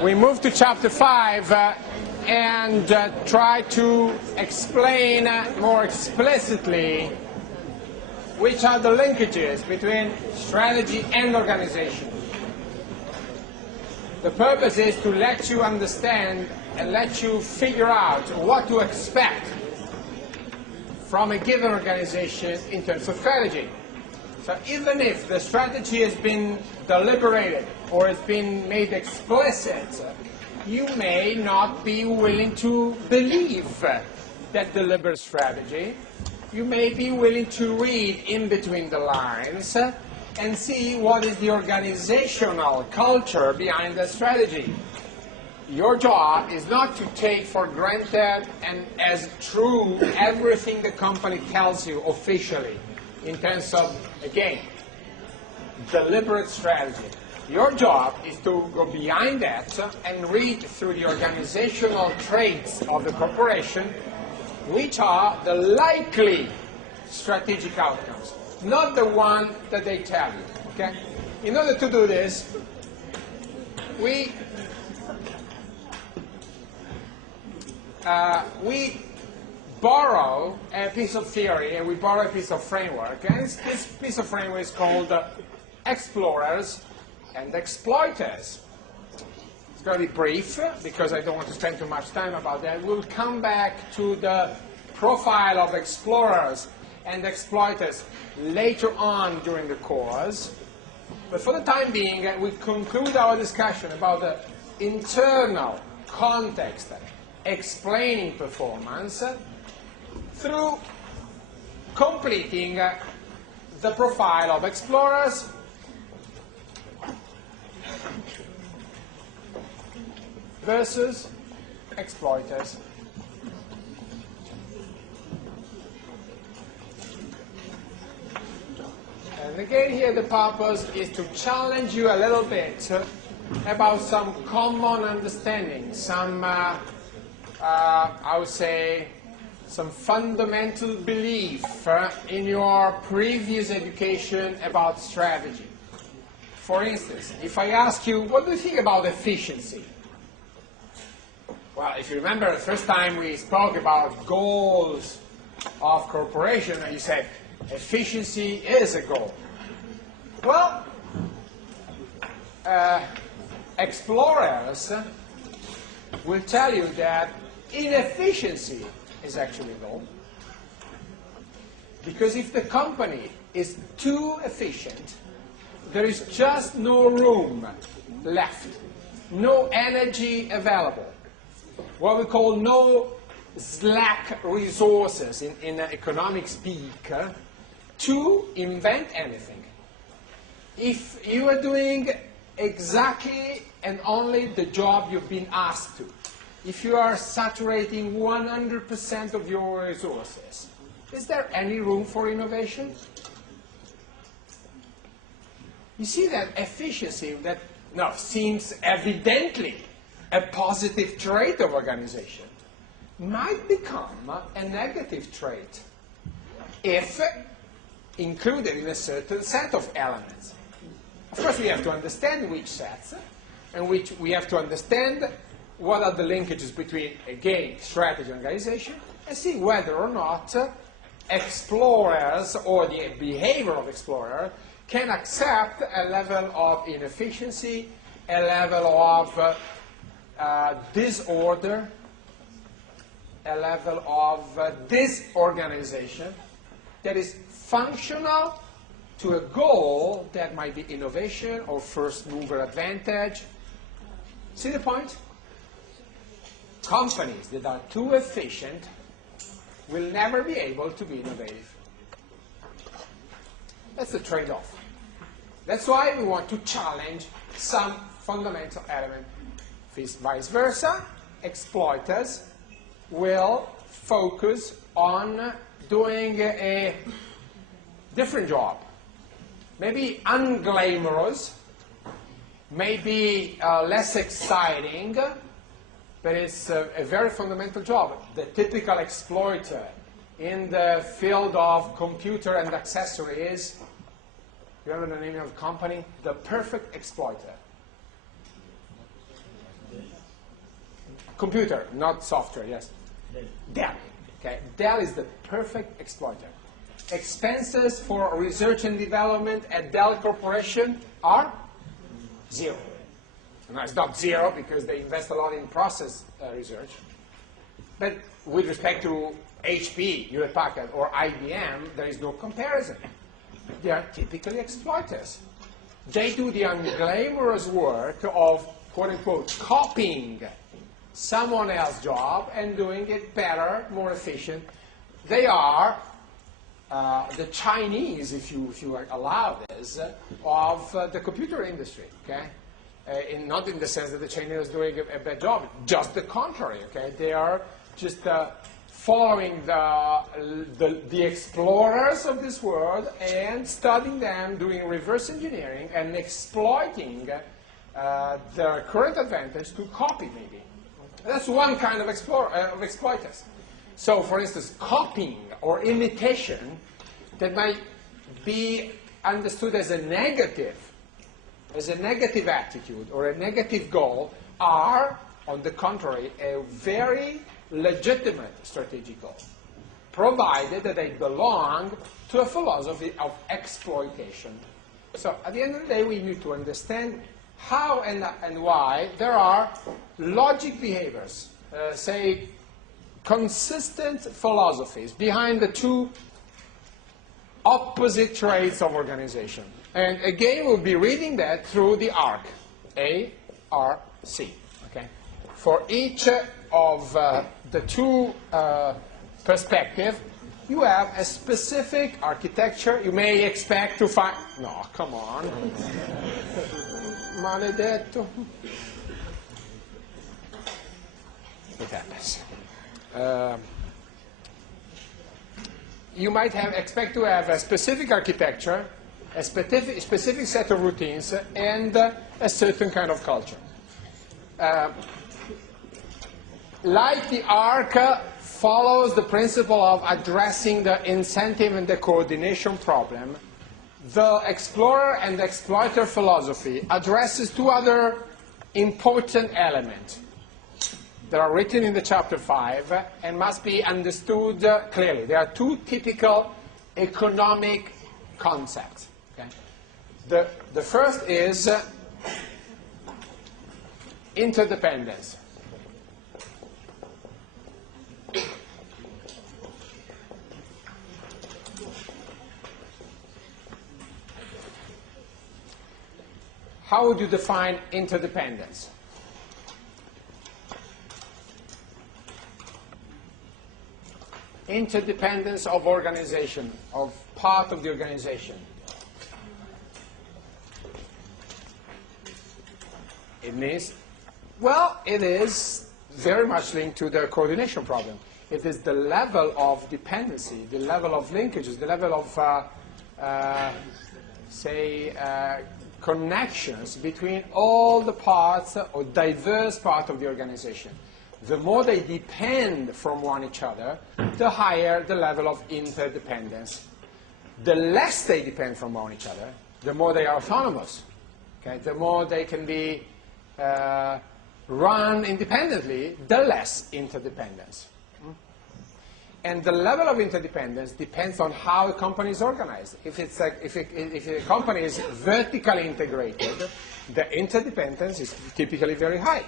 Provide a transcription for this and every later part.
We move to chapter 5 and try to explain more explicitly which are the linkages between strategy and organization. The purpose is to let you understand and let you figure out what to expect from a given organization in terms of strategy. So even if the strategy has been deliberated or has been made explicit, you may not be willing to believe that deliberate strategy. You may be willing to read in between the lines and see what is the organizational culture behind the strategy. Your job is not to take for granted and as true everything the company tells you officially in terms of, again, deliberate strategy. Your job is to go behind that and read through the organizational traits of the corporation, which are the likely strategic outcomes, not the one that they tell you. Okay? In order to do this, we borrow a piece of theory and we borrow a piece of framework. And this piece of framework is called explorers and exploiters. It's going to be brief because I don't want to spend too much time about that. We'll come back to the profile of explorers and exploiters later on during the course. But for the time being, we conclude our discussion about the internal context explaining performance through completing the profile of explorers versus exploiters. And again here the purpose is to challenge you a little bit about some common understanding, some I would say some fundamental belief in your previous education about strategy. For instance, if I ask you, what do you think about efficiency? Well, if you remember the first time we spoke about goals of corporation, you said efficiency is a goal. Well, explorers will tell you that inefficiency is actually a goal. Because if the company is too efficient, there is just no room left, no energy available. What we call no slack resources in economic speak to invent anything. If you are doing exactly and only the job you've been asked to, if you are saturating 100% of your resources, is there any room for innovation? You see that efficiency that now seems evidently a positive trait of organization might become a negative trait if included in a certain set of elements. Of course, we have to understand which sets, and which we have to understand what are the linkages between, again, strategy and organization, and see whether or not explorers or the behavior of explorers can accept a level of inefficiency, a level of disorder, a level of disorganization that is functional to a goal that might be innovation or first mover advantage. See the point? Companies that are too efficient will never be able to be innovative. That's the trade-off. That's why we want to challenge some fundamental element. Vice versa, exploiters will focus on doing a different job. Maybe unglamorous, maybe less exciting, but it's a very fundamental job. The typical exploiter in the field of computer and accessories, you remember the name of the company? The perfect exploiter. computer, not software, yes? Dell. Okay. Dell is the perfect exploiter. Expenses for research and development at Dell Corporation are 0. Now, it's not 0 because they invest a lot in process research. But with respect to HP, Hewlett-Packard, or IBM, there is no comparison. They are typically exploiters. They do the unglamorous work of, quote-unquote, copying someone else's job and doing it better, more efficient. They are the Chinese, if you allow this, of the computer industry, okay? Not in the sense that the Chinese are doing a bad job, just the contrary, okay? They are just following the explorers of this world and studying them, doing reverse engineering and exploiting their current advantage to copy, maybe. That's one kind of exploiters. So, for instance, copying or imitation that might be understood as a negative attitude or a negative goal are, on the contrary, a very legitimate strategic goal, provided that they belong to a philosophy of exploitation. So, at the end of the day, we need to understand how and why there are logic behaviors, say, consistent philosophies behind the two opposite traits of organization. And again, we'll be reading that through the ARC, A-R-C. Okay? For each of the two perspectives, you have a specific architecture. You may expect to find... No, come on. Maledetto. It happens. You might expect to have a specific architecture, a specific set of routines, and a certain kind of culture. Like the ARC follows the principle of addressing the incentive and the coordination problem, the explorer and exploiter philosophy addresses two other important elements that are written in the chapter 5 and must be understood clearly. There are two typical economic concepts. Okay? The first is interdependence. How would you define interdependence? Interdependence of organization, of part of the organization. It means, well, it is very much linked to the coordination problem. It is the level of dependency, the level of linkages, the level of, connections between all the parts or diverse parts of the organization. The more they depend from one another, the higher the level of interdependence. The less they depend from one another, the more they are autonomous. Okay? The more they can be run independently, the less interdependence. And the level of interdependence depends on how a company is organized. If a company is vertically integrated, the interdependence is typically very high.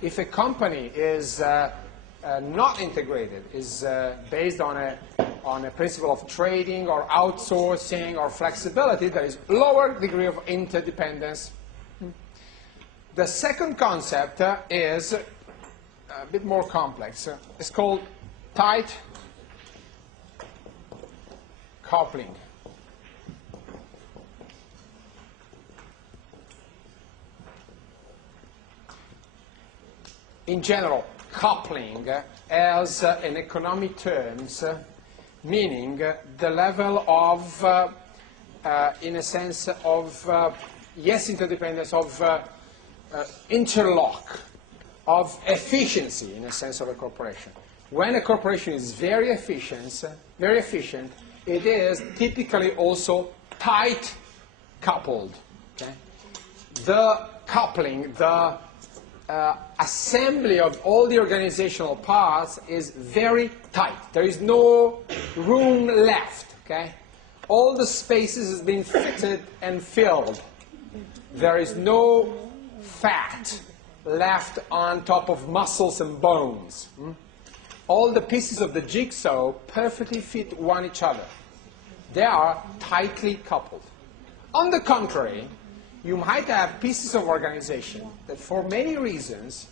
If a company is not integrated, is based on a principle of trading or outsourcing or flexibility, there is lower degree of interdependence. The second concept is a bit more complex. It's called tight coupling. In general, coupling as in economic terms, meaning the level of, in a sense of, yes, interdependence, of interlock, of efficiency, in a sense of a corporation. When a corporation is very efficient, it is typically also tight coupled. Okay? The coupling, the assembly of all the organizational parts is very tight. There is no room left. Okay? All the spaces has been fitted and filled. There is no fat left on top of muscles and bones. All the pieces of the jigsaw perfectly fit one each other. They are tightly coupled. On the contrary, you might have pieces of organization that for many reasons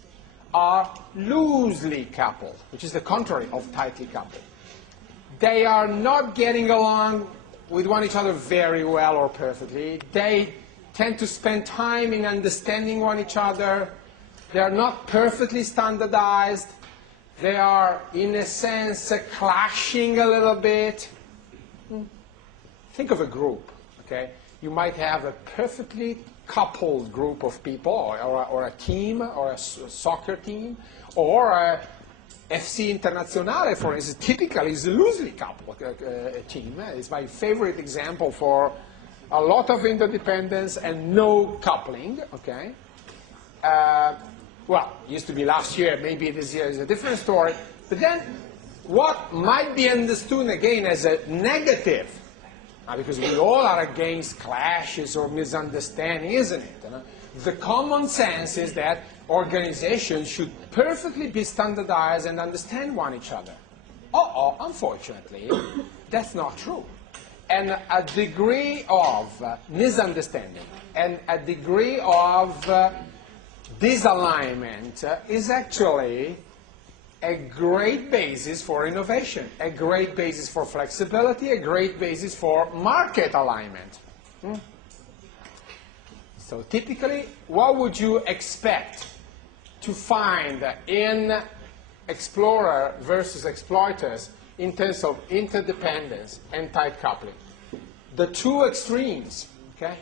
are loosely coupled, which is the contrary of tightly coupled. They are not getting along with one each other very well or perfectly. They tend to spend time in understanding one each other. They are not perfectly standardized. They are, in a sense, clashing a little bit. Think of a group, okay? You might have a perfectly coupled group of people, or a team, or a soccer team, or a FC Internazionale, for instance, typically is a loosely coupled team. It's my favorite example for a lot of interdependence and no coupling, okay? Well, it used to be last year, maybe this year is a different story. But then, what might be understood again as a negative, because we all are against clashes or misunderstanding, isn't it? You know? The common sense is that organizations should perfectly be standardized and understand one each other. Unfortunately, that's not true. And a degree of misunderstanding and a degree of disalignment is actually a great basis for innovation, a great basis for flexibility, a great basis for market alignment. So typically, what would you expect to find in explorer versus exploiters in terms of interdependence and tight coupling? The two extremes, okay?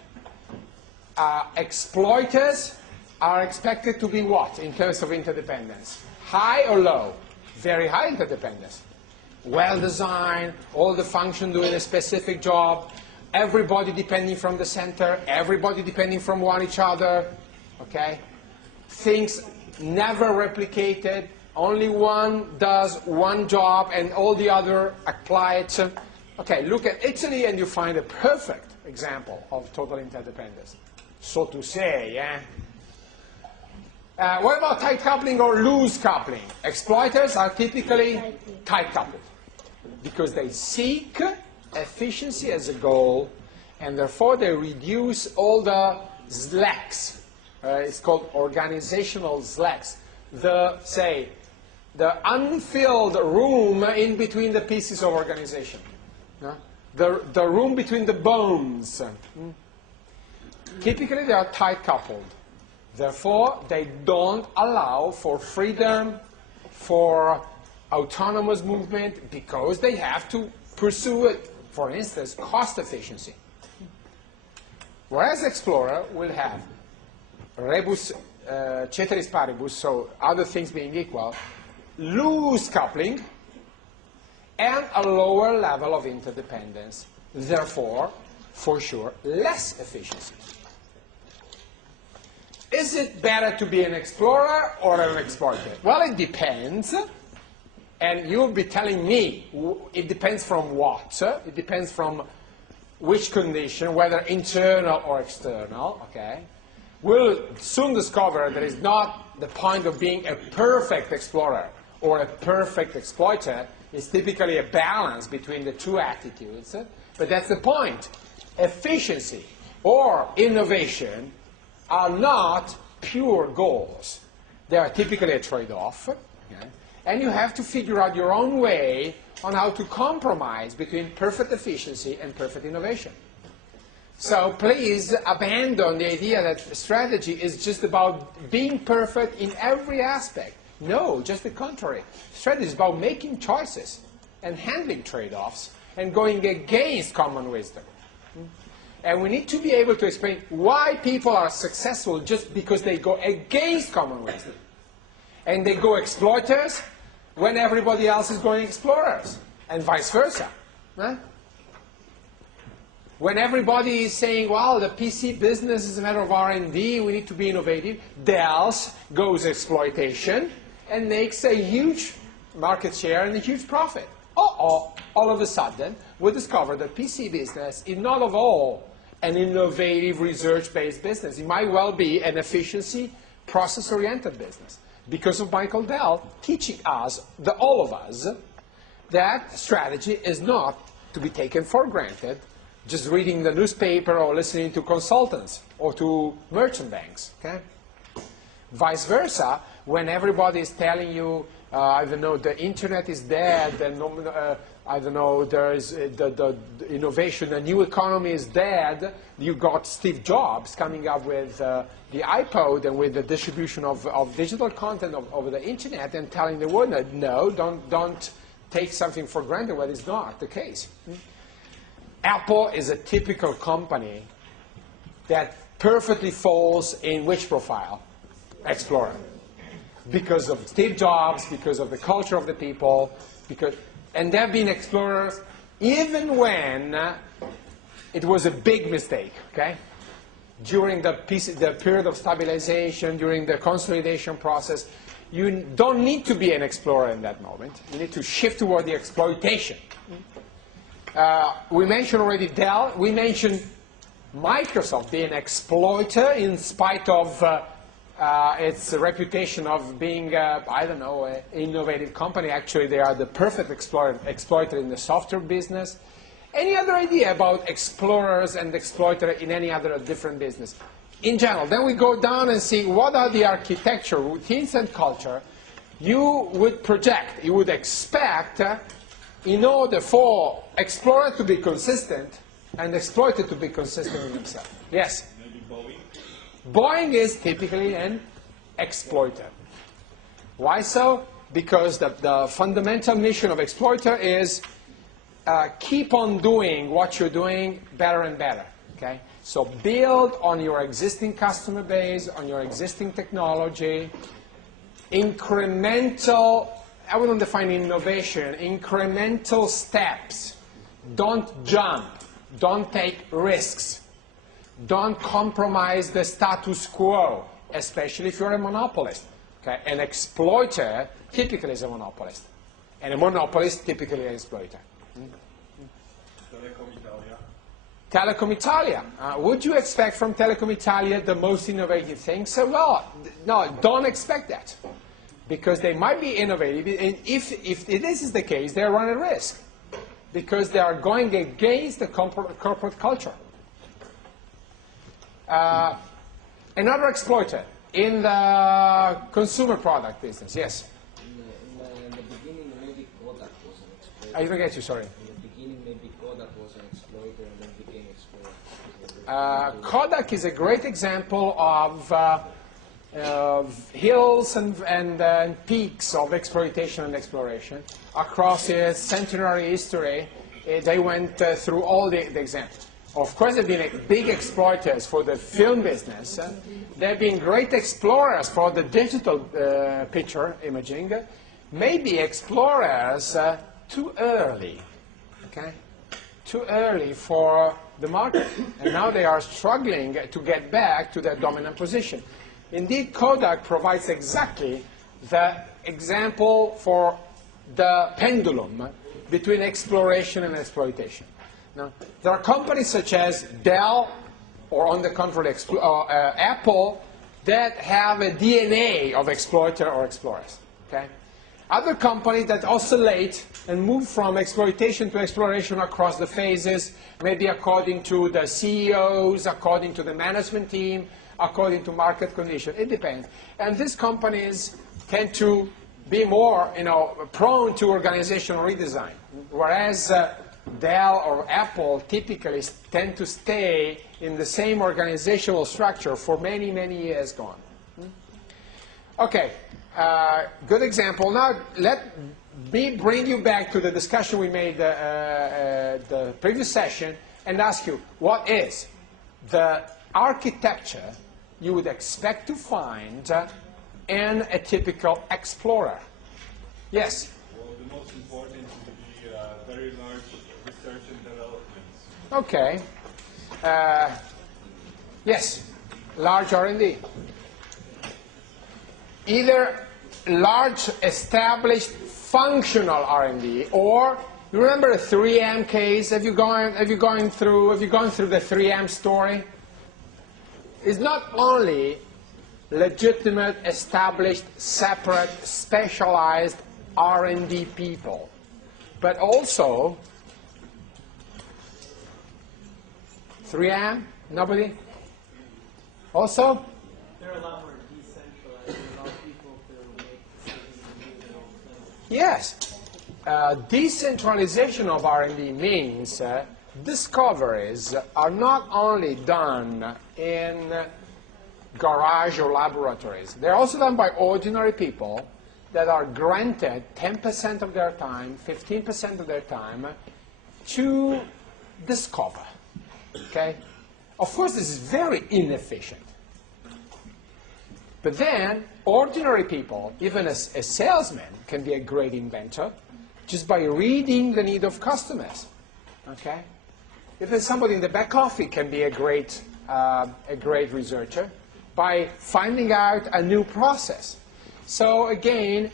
Exploiters are expected to be what in terms of interdependence? High or low? Very high interdependence. Well-designed, all the functions doing a specific job, everybody depending from the center, everybody depending from one each other, okay? Things never replicated, only one does one job and all the other apply it. Okay, look at Italy and you find a perfect example of total interdependence. So to say, yeah? What about tight coupling or loose coupling? Exploiters are typically tight coupled because they seek efficiency as a goal, and therefore they reduce all the slacks. It's called organizational slacks. The unfilled room in between the pieces of organization. The room between the bones. Typically they are tight coupled. Therefore, they don't allow for freedom, for autonomous movement, because they have to pursue it, for instance, cost efficiency. Whereas Explorer will have rebus ceteris paribus, so other things being equal, loose coupling and a lower level of interdependence. Therefore, for sure, less efficiency. Is it better to be an explorer or an exploiter? Well, it depends. And you'll be telling me, it depends from what? It depends from which condition, whether internal or external, okay? We'll soon discover that it's not the point of being a perfect explorer or a perfect exploiter. It's typically a balance between the two attitudes. But that's the point. Efficiency or innovation are not pure goals. They are typically a trade-off. Okay? And you have to figure out your own way on how to compromise between perfect efficiency and perfect innovation. So please abandon the idea that strategy is just about being perfect in every aspect. No, just the contrary. Strategy is about making choices and handling trade-offs and going against common wisdom. And we need to be able to explain why people are successful just because they go against common wisdom. And they go exploiters when everybody else is going explorers, and vice versa. Huh? When everybody is saying, well, the PC business is a matter of R&D, we need to be innovative, Dell goes exploitation and makes a huge market share and a huge profit. All of a sudden, we discover that PC business is not at all an innovative, research-based business. It might well be an efficiency, process-oriented business because of Michael Dell teaching us, all of us, that strategy is not to be taken for granted, just reading the newspaper or listening to consultants or to merchant banks. Okay? Vice versa, when everybody is telling you, I don't know, the internet is dead, and I don't know, there is the innovation, the new economy is dead. You got Steve Jobs coming up with the iPod and with the distribution of digital content over the internet and telling the world, no, don't take something for granted when it's not the case. Apple is a typical company that perfectly falls in which profile? Explorer. Because of Steve Jobs, because of the culture of the people, and there have been explorers even when it was a big mistake, okay? During the period of stabilization, during the consolidation process, you don't need to be an explorer in that moment. You need to shift toward the exploitation. We mentioned already Dell. We mentioned Microsoft being an exploiter in spite of its reputation of being, I don't know, an innovative company. Actually, they are the perfect exploiter in the software business. Any other idea about explorers and exploiter in any other different business? In general, then we go down and see what are the architecture, routines, and culture you would project, you would expect in order for explorer to be consistent and exploiter to be consistent with themselves. Yes? Maybe Boeing? Boeing is typically an exploiter. Why so? Because the fundamental mission of exploiter is keep on doing what you're doing better and better. Okay? So build on your existing customer base, on your existing technology, incremental, I wouldn't define innovation, incremental steps. Don't jump. Don't take risks. Don't compromise the status quo, especially if you're a monopolist. Okay? An exploiter typically is a monopolist. And a monopolist typically an exploiter. Telecom Italia. Would you expect from Telecom Italia the most innovative things? Well, no, don't expect that. Because they might be innovative, and if this is the case, they run a risk. Because they are going against the corporate culture. Another exploiter in the consumer product business, yes? In the beginning, maybe Kodak was an exploiter. I didn't get you, sorry. In the beginning, maybe Kodak was an exploiter and then became explorer. Kodak is a great example of hills and peaks of exploitation and exploration. Across its centenary history, they went through all the examples. Of course, they've been big exploiters for the film business. They've been great explorers for the digital picture imaging. Maybe explorers too early, okay? Too early for the market. And now they are struggling to get back to their dominant position. Indeed, Kodak provides exactly the example for the pendulum between exploration and exploitation. Now, there are companies such as Dell, or on the contrary, Apple, that have a DNA of exploiter or explorers. Okay? Other companies that oscillate and move from exploitation to exploration across the phases, maybe according to the CEOs, according to the management team, according to market conditions. It depends. And these companies tend to be more, prone to organizational redesign, whereas Dell or Apple typically tend to stay in the same organizational structure for many, many years gone. Okay, good example. Now, let me bring you back to the discussion we made the previous session and ask you, what is the architecture you would expect to find in a typical explorer? Yes? Well, the most important would be very large research and development. Okay. Yes, large R&D. Either large established functional R&D, or you remember the 3M case? Have you gone through the 3M story? It's not only legitimate, established, separate, specialized R&D people, but also 3M. Nobody? Also? They're a lot more decentralized. They allow people to make decisions and all things. Yes. Decentralization of R&D means discoveries are not only done in garage or laboratories. They're also done by ordinary people that are granted 10% of their time, 15% of their time to discover. Okay? Of course, this is very inefficient. But then, ordinary people, even a salesman, can be a great inventor just by reading the need of customers. Okay? Even somebody in the back office can be a great researcher by finding out a new process. So again,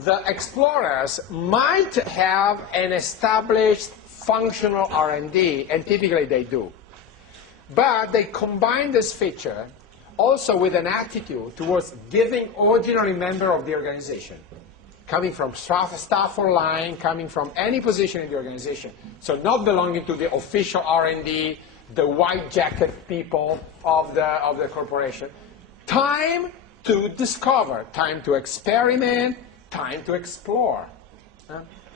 the explorers might have an established functional R&D, and typically they do. But they combine this feature also with an attitude towards giving ordinary member of the organization, coming from staff or line, coming from any position in the organization, so not belonging to the official R&D, the white jacket people of the corporation. Time to discover, time to experiment, time to explore.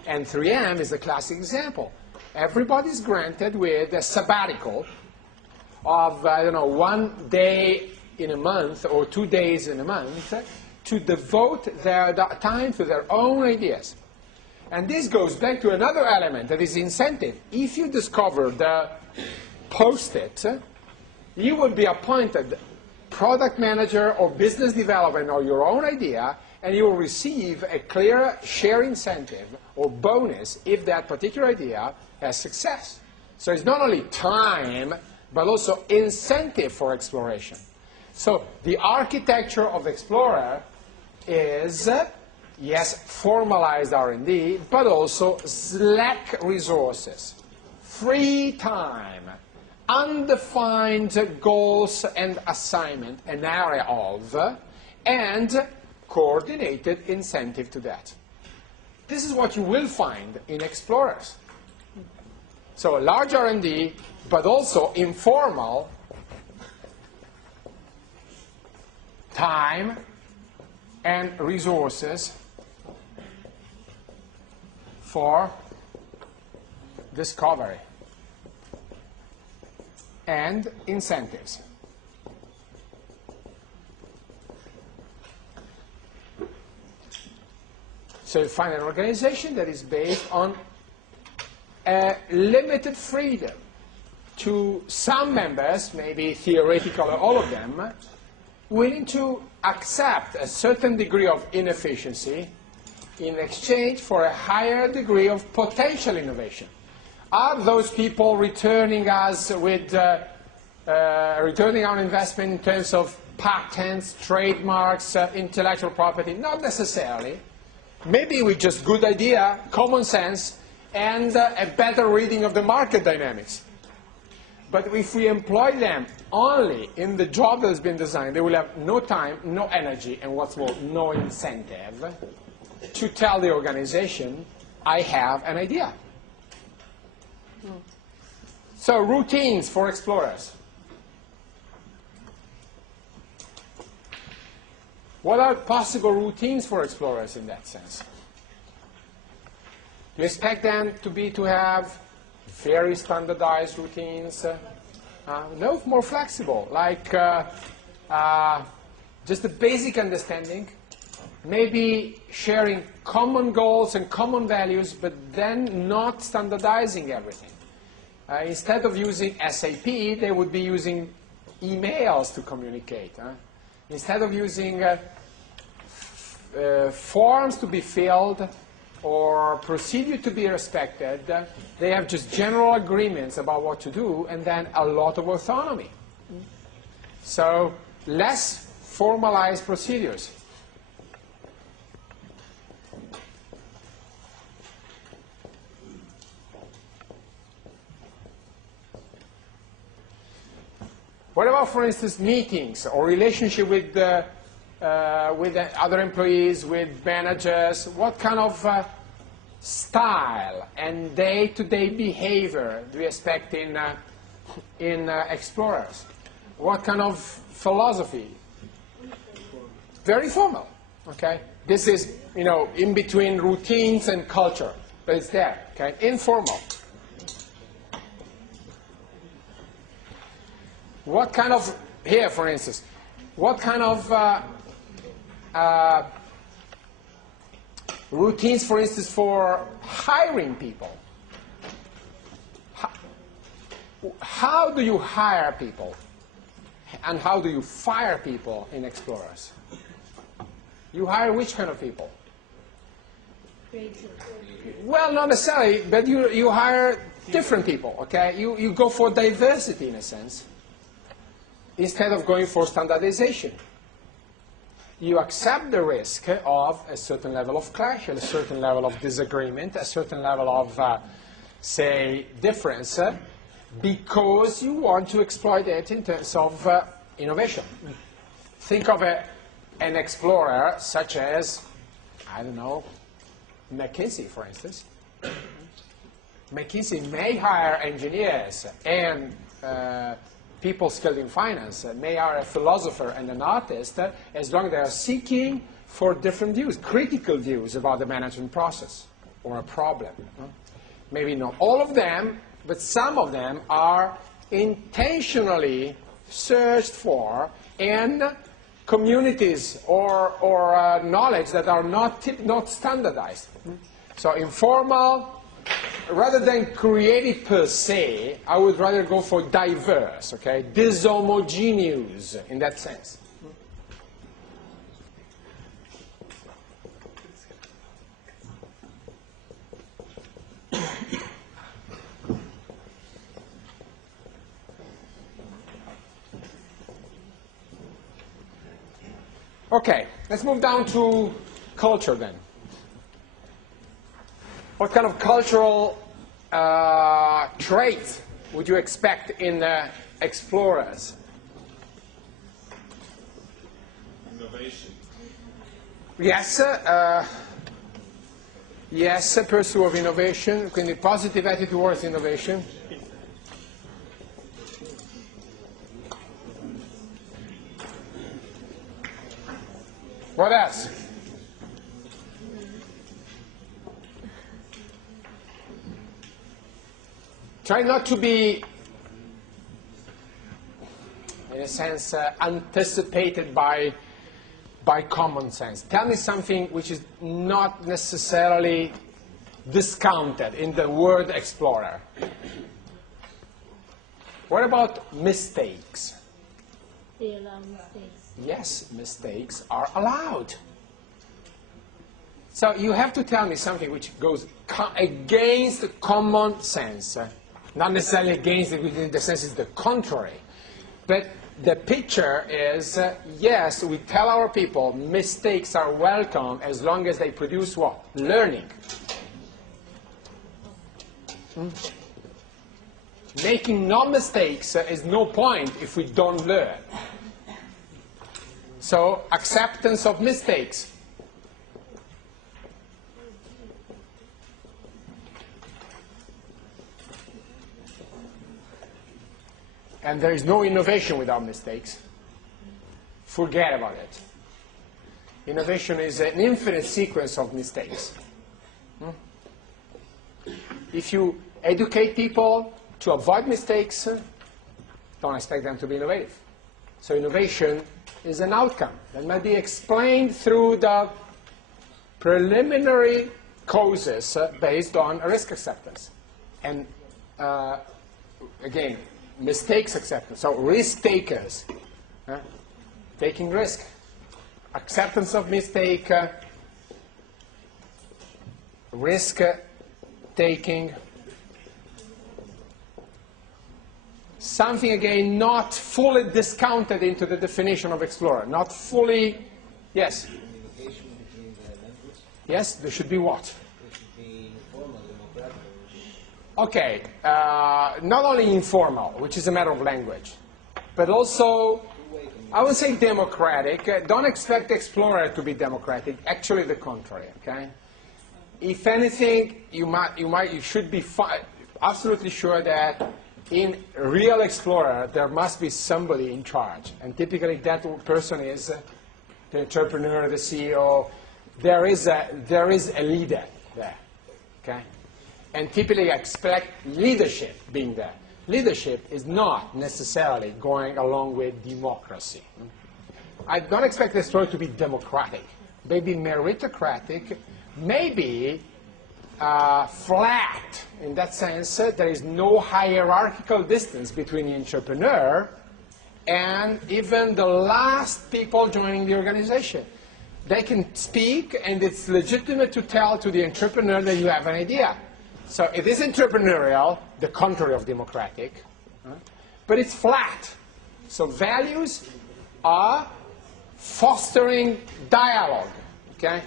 And 3M is a classic example. Everybody's granted with a sabbatical of, I don't know, 1 day in a month or 2 days in a month to devote their time to their own ideas. And this goes back to another element, that is incentive. If you discover the Post-it, you will be appointed product manager or business development or your own idea, and you will receive a clear share incentive or bonus if that particular idea has success. So it's not only time, but also incentive for exploration. So the architecture of Explorer is, yes, formalized R&D, but also slack resources, free time, undefined goals and assignment, an area of, and coordinated incentive to that. This is what you will find in Explorers. So large R&D, but also informal time and resources for discovery and incentives. So you find an organization that is based on a limited freedom to some members, maybe theoretical or all of them, willing to accept a certain degree of inefficiency in exchange for a higher degree of potential innovation. Are those people returning us with returning our investment in terms of patents, trademarks, intellectual property? Not necessarily. Maybe with just good idea, common sense, and a better reading of the market dynamics. But if we employ them only in the job that has been designed, they will have no time, no energy, and what's more, no incentive to tell the organization, I have an idea. So routines for explorers. What are possible routines for explorers in that sense? Do you expect them to have very standardized routines? No, more flexible, like just a basic understanding, maybe sharing common goals and common values, but then not standardizing everything. Instead of using SAP, they would be using emails to communicate. Instead of using forms to be filled, or procedure to be respected. They have just general agreements about what to do, and then a lot of autonomy. So less formalized procedures. What about, for instance, meetings or relationship with other employees, with managers? What kind of style and day-to-day behavior do we expect in explorers? What kind of philosophy? Very formal. Okay, this is in between routines and culture, but it's there. Okay, informal. What kind of, here for instance, what kind of routines, for instance, for hiring people? How do you hire people? And how do you fire people in Explorers? You hire which kind of people? Well, not necessarily, but you hire different people, okay? You go for diversity in a sense, instead of going for standardization. You accept the risk of a certain level of clash, a certain level of disagreement, a certain level of, say, difference, because you want to exploit it in terms of innovation. Think of an explorer such as, I don't know, McKinsey, for instance. McKinsey may hire engineers and people skilled in finance, may hire a philosopher and an artist, as long as they are seeking for different views, critical views about the management process or a problem. Maybe not all of them, but some of them are intentionally searched for in communities or knowledge that are not standardized. So informal, rather than creative per se, I would rather go for diverse, okay, dishomogeneous in that sense. Okay, let's move down to culture then. What kind of cultural traits would you expect in explorers? Innovation. Yes, yes, pursuit of innovation, quindi positive attitude towards innovation. What else? Try not to be, in a sense, anticipated by common sense. Tell me something which is not necessarily discounted in the word explorer. What about mistakes? They allow mistakes. Yes, mistakes are allowed. So you have to tell me something which goes against common sense. Not necessarily against it, in the sense it's the contrary. But the picture is, yes, we tell our people mistakes are welcome as long as they produce what? Learning. Making no mistakes is no point if we don't learn. So acceptance of mistakes. And there is no innovation without mistakes. Forget about it. Innovation is an infinite sequence of mistakes. If you educate people to avoid mistakes, don't expect them to be innovative. So innovation is an outcome that might be explained through the preliminary causes based on risk acceptance. And again, mistakes acceptance. So risk takers, taking risk, acceptance of mistake, risk-taking. Something, again, not fully discounted into the definition of explorer. Not fully, yes? Communication between the members. Yes, there should be what? There should be informal, democratic. Okay, not only informal, which is a matter of language, but also, I would say democratic. Don't expect Explorer to be democratic. Actually, the contrary. Okay. If anything, you should be absolutely sure that in real Explorer there must be somebody in charge, and typically that person is the entrepreneur, the CEO. There is a leader there. Okay. And typically expect leadership being there. Leadership is not necessarily going along with democracy. I don't expect the story to be democratic, maybe meritocratic, maybe flat. In that sense, there is no hierarchical distance between the entrepreneur and even the last people joining the organization. They can speak, and it's legitimate to tell to the entrepreneur that you have an idea. So it is entrepreneurial, the contrary of democratic, but it's flat. So values are fostering dialogue, okay?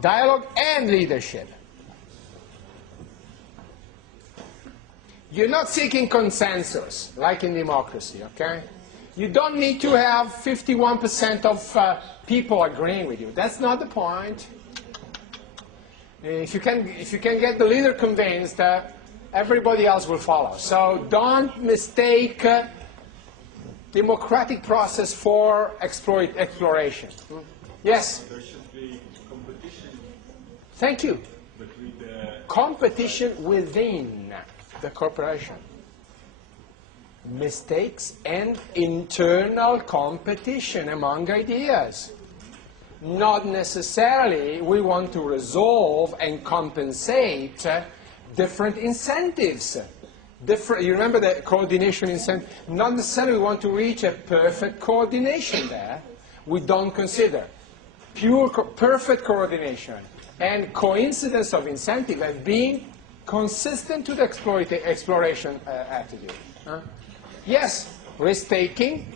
Dialogue and leadership. You're not seeking consensus, like in democracy, okay? You don't need to have 51% of people agreeing with you. That's not the point. If you can get the leader convinced, everybody else will follow. So don't mistake democratic process for exploration. Yes? There should be competition. Thank you. Between the Competition within the corporation. Mistakes and internal competition among ideas. Not necessarily we want to resolve and compensate different incentives. You remember the coordination incentive? Not necessarily we want to reach a perfect coordination there. We don't consider perfect coordination and coincidence of incentive as being consistent to the exploration attitude. Yes, risk-taking,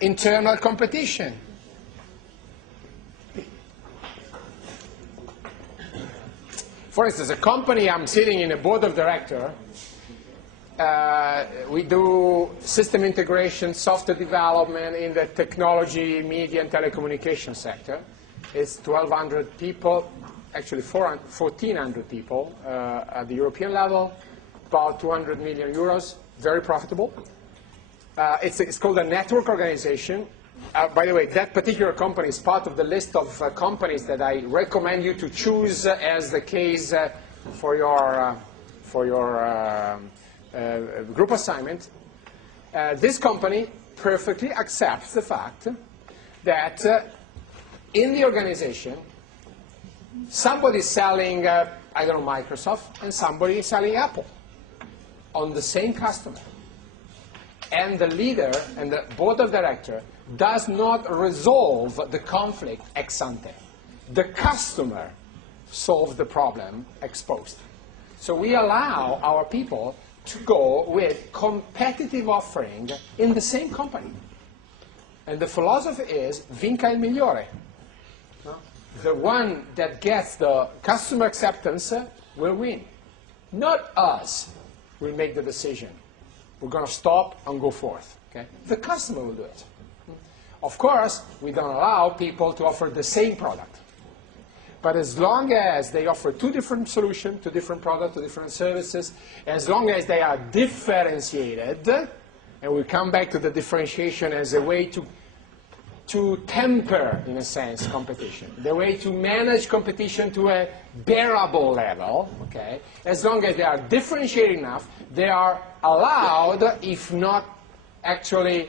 internal competition. For instance, a company, I'm sitting in a board of directors. We do system integration, software development in the technology, media, and telecommunication sector. It's 1,200 people, actually 1,400 people at the European level, about 200 million euros, very profitable. It's called a network organization. By the way, that particular company is part of the list of companies that I recommend you to choose as the case for your group assignment. This company perfectly accepts the fact that in the organization, somebody is selling, I don't know, Microsoft, and somebody is selling Apple on the same customer. And the leader and the board of directors does not resolve the conflict ex ante. The customer solves the problem ex post. So we allow our people to go with competitive offering in the same company. And the philosophy is vinca il migliore. The one that gets the customer acceptance will win. Not us will make the decision. We're going to stop and go forth. Okay? The customer will do it. Of course, we don't allow people to offer the same product. But as long as they offer two different solutions, two different products, two different services, as long as they are differentiated, and we come back to the differentiation as a way to temper, in a sense, competition, the way to manage competition to a bearable level, okay? As long as they are differentiated enough, they are allowed, if not actually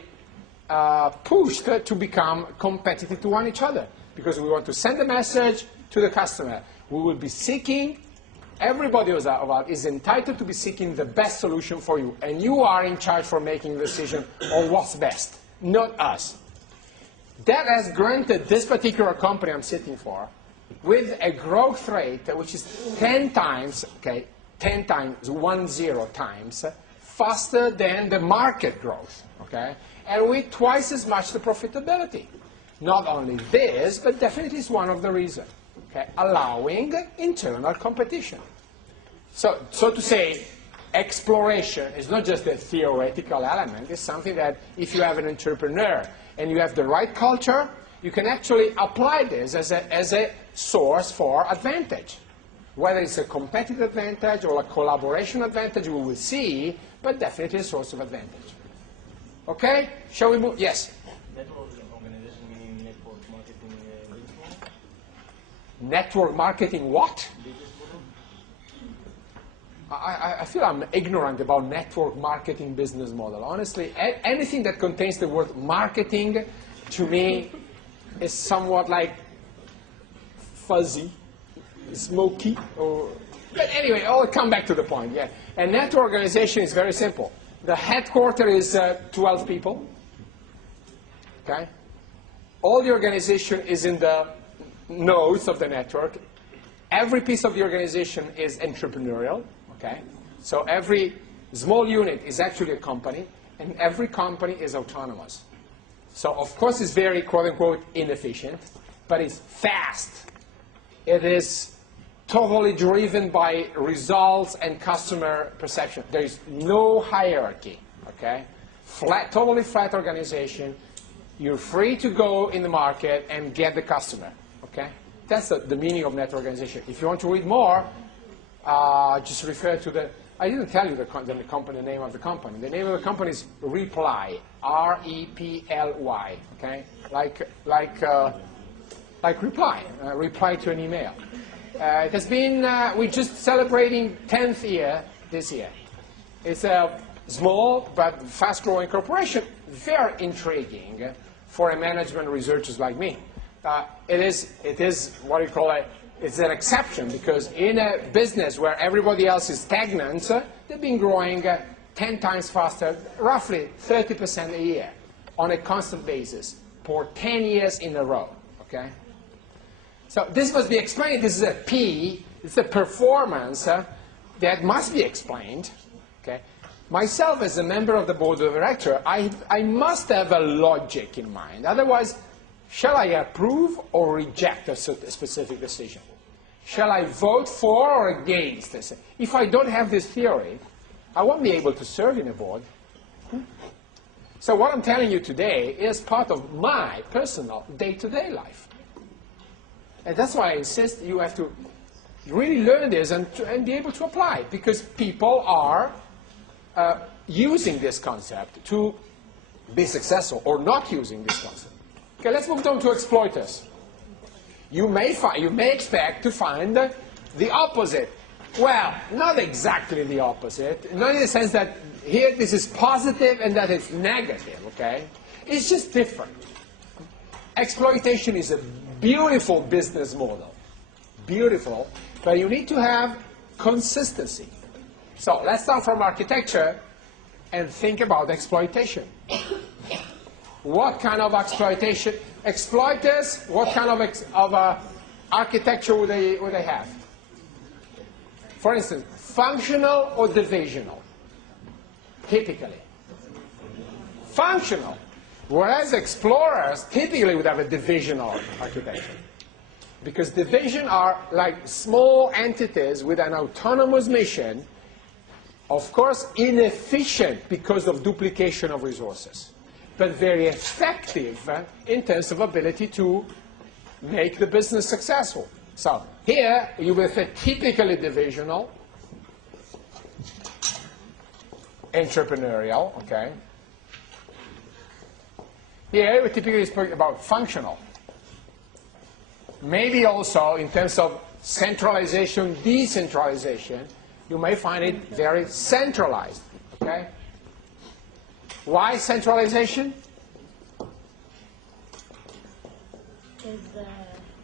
pushed, to become competitive to one each other. Because we want to send a message to the customer. We will be seeking, everybody of us is entitled to be seeking the best solution for you. And you are in charge for making the decision on what's best, not us. That has granted this particular company I'm sitting for with a growth rate which is 10 times, okay, 10 times, 10 times faster than the market growth, okay, and with twice as much the profitability. Not only this, but definitely is one of the reasons, okay, allowing internal competition. So to say, exploration is not just a theoretical element, it's something that if you have an entrepreneur and you have the right culture, you can actually apply this as a source for advantage. Whether it's a competitive advantage or a collaboration advantage, we will see, but definitely a source of advantage. Okay? Shall we move? Yes? Network organization meaning network marketing business model? Network marketing what? Business model? I feel I'm ignorant about network marketing business model. Honestly, anything that contains the word marketing, to me, is somewhat like fuzzy, smoky, or... But anyway, I'll come back to the point. Yeah. A network organization is very simple. The headquarters is 12 people. Okay? All the organization is in the nodes of the network. Every piece of the organization is entrepreneurial. Okay? So every small unit is actually a company, and every company is autonomous. So of course it's very, quote-unquote, inefficient, but it's fast. It is totally driven by results and customer perception. There is no hierarchy, okay? Totally flat organization. You're free to go in the market and get the customer, okay? That's the meaning of network organization. If you want to read more, just refer to the, I didn't tell you the name of the company. The name of the company is Reply, R-E-P-L-Y, okay? Like reply, reply to an email. It has been, we're just celebrating 10th year this year. It's a small but fast-growing corporation, very intriguing for a management researchers like me. It is what you call it's an exception, because in a business where everybody else is stagnant, they've been growing 10 times faster, roughly 30% a year on a constant basis for 10 years in a row, okay? So this must be explained. This is a P. It's a performance that must be explained. Okay. Myself, as a member of the board of directors, I must have a logic in mind. Otherwise, shall I approve or reject a specific decision? Shall I vote for or against this? If I don't have this theory, I won't be able to serve in a board. So what I'm telling you today is part of my personal day-to-day life. And that's why I insist you have to really learn this and be able to apply it, because people are using this concept to be successful or not using this concept. Okay, let's move on to exploiters. You may expect to find the opposite. Well, not exactly the opposite, not in the sense that here this is positive and that it's negative, okay? It's just different. Exploitation is a beautiful business model, beautiful, but you need to have consistency. So let's start from architecture and think about exploitation. What kind of exploitation? Exploiters, what kind of architecture would they have? For instance, functional or divisional? Typically. Functional. Whereas explorers typically would have a divisional architecture. Because division are like small entities with an autonomous mission, of course inefficient because of duplication of resources, but very effective in terms of ability to make the business successful. So here you will say typically divisional, entrepreneurial, okay? Here we typically speak about functional. Maybe also in terms of centralization, decentralization, you may find it very centralized, okay? Why centralization?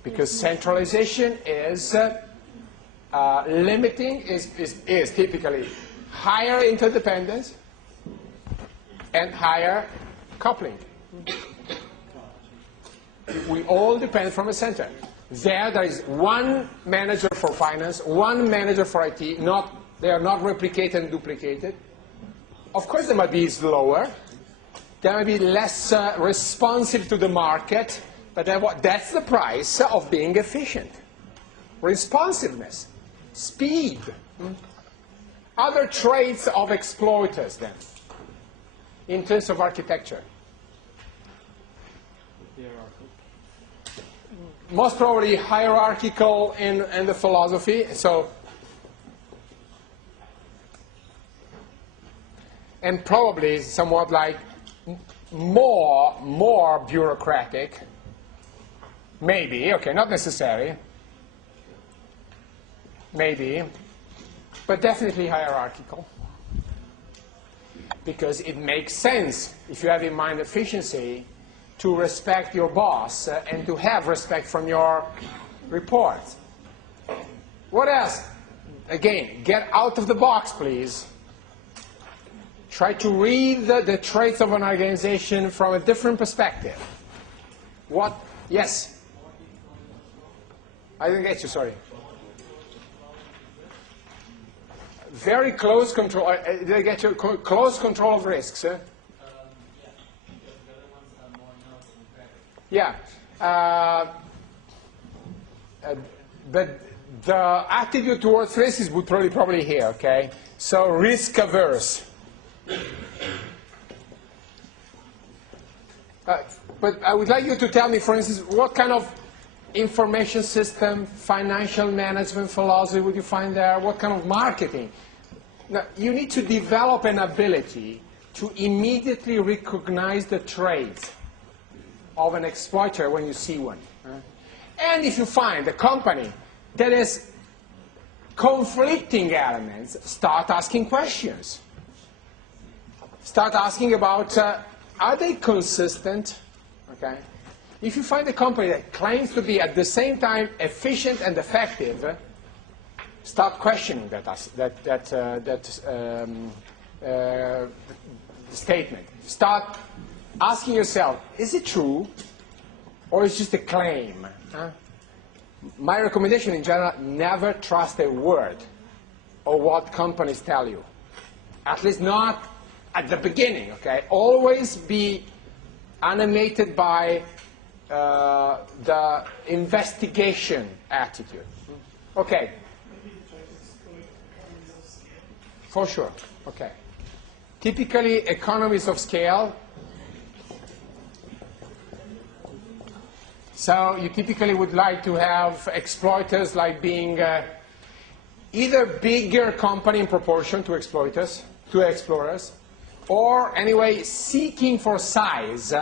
Because centralization is limiting, is typically higher interdependence and higher coupling. We all depend from a center. There is one manager for finance, one manager for IT. They are not replicated and duplicated. Of course, they might be slower. They might be less responsive to the market. But that's the price of being efficient. Responsiveness, speed. Other traits of exploiters, then, in terms of architecture. Most probably hierarchical in the philosophy. And probably somewhat like more bureaucratic. Maybe, okay, not necessary. Maybe. But definitely hierarchical. Because it makes sense, if you have in mind efficiency, to respect your boss and to have respect from your reports. What else? Again, get out of the box, please. Try to read the traits of an organization from a different perspective. What? Yes? I didn't get you, sorry. Very close control. Did I get you? Close control of risks. Yeah. But the attitude towards risk is probably here, okay? So risk averse. But I would like you to tell me, for instance, what kind of information system, financial management philosophy would you find there? What kind of marketing? Now, you need to develop an ability to immediately recognize the traits of an exploiter when you see one. And if you find a company that has conflicting elements, start asking questions. Start asking about, are they consistent? Okay. If you find a company that claims to be at the same time efficient and effective, start questioning that statement. Start asking yourself, is it true or is it just a claim? My recommendation in general, never trust a word of what companies tell you. At least not at the beginning, okay? Always be animated by the investigation attitude. Okay. For sure. Okay. Typically, economies of scale. So you typically would like to have exploiters like being either bigger company in proportion to exploiters, to explorers, or anyway seeking for size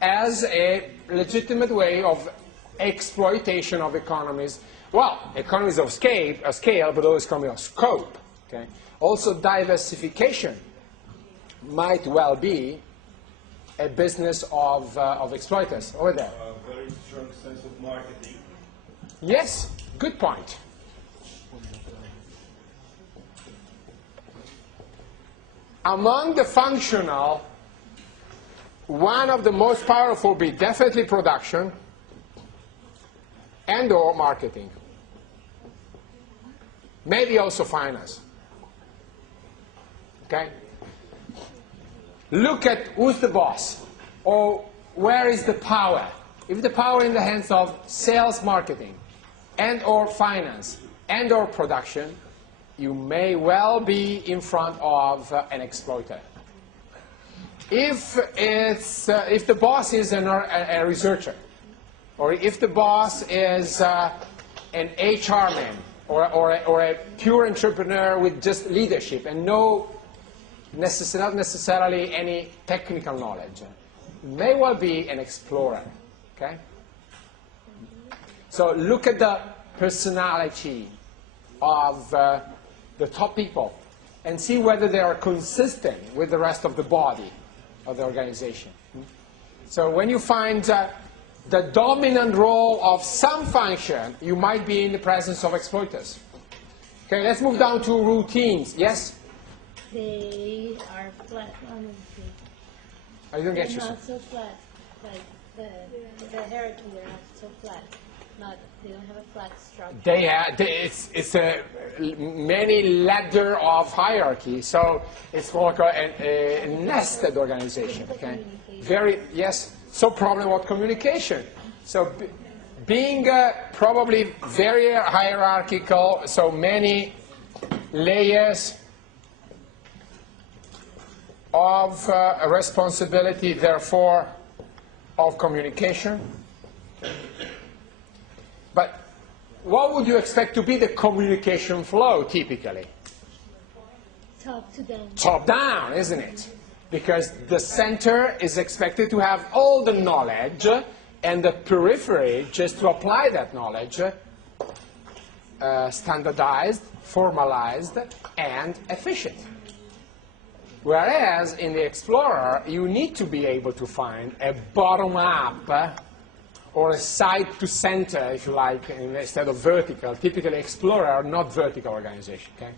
as a legitimate way of exploitation of economies. Well, economies of scale, but also economies of scope. Okay. Also, diversification might well be a business of exploiters. Over there. A very strong sense of marketing. Yes, good point. Among the functional, one of the most powerful will be definitely production and or marketing. Maybe also finance. Okay? Look at who's the boss, or where is the power. If the power in the hands of sales, marketing, and or finance, and or production, you may well be in front of an exploiter. If the boss is a researcher, or if the boss is an HR man, or a pure entrepreneur with just leadership and not necessarily any technical knowledge, may well be an explorer. Okay? So look at the personality of the top people and see whether they are consistent with the rest of the body of the organization. So when you find the dominant role of some function, you might be in the presence of exploiters. Okay, let's move down to routines. Yes? They are flat on the feet. I didn't get you. They're not so flat. Like the hierarchy, they're not so flat. They don't have a flat structure. It's a many ladder of hierarchy, so it's more like a nested organization. Okay, so problem about communication. So being probably very hierarchical, so many layers of responsibility, therefore, of communication. But what would you expect to be the communication flow, typically? Top to down. Top down, isn't it? Because the center is expected to have all the knowledge, and the periphery, just to apply that knowledge, standardized, formalized, and efficient. Whereas in the Explorer, you need to be able to find a bottom-up or a side-to-center, if you like, instead of vertical. Typically, Explorer are not vertical organization. Okay?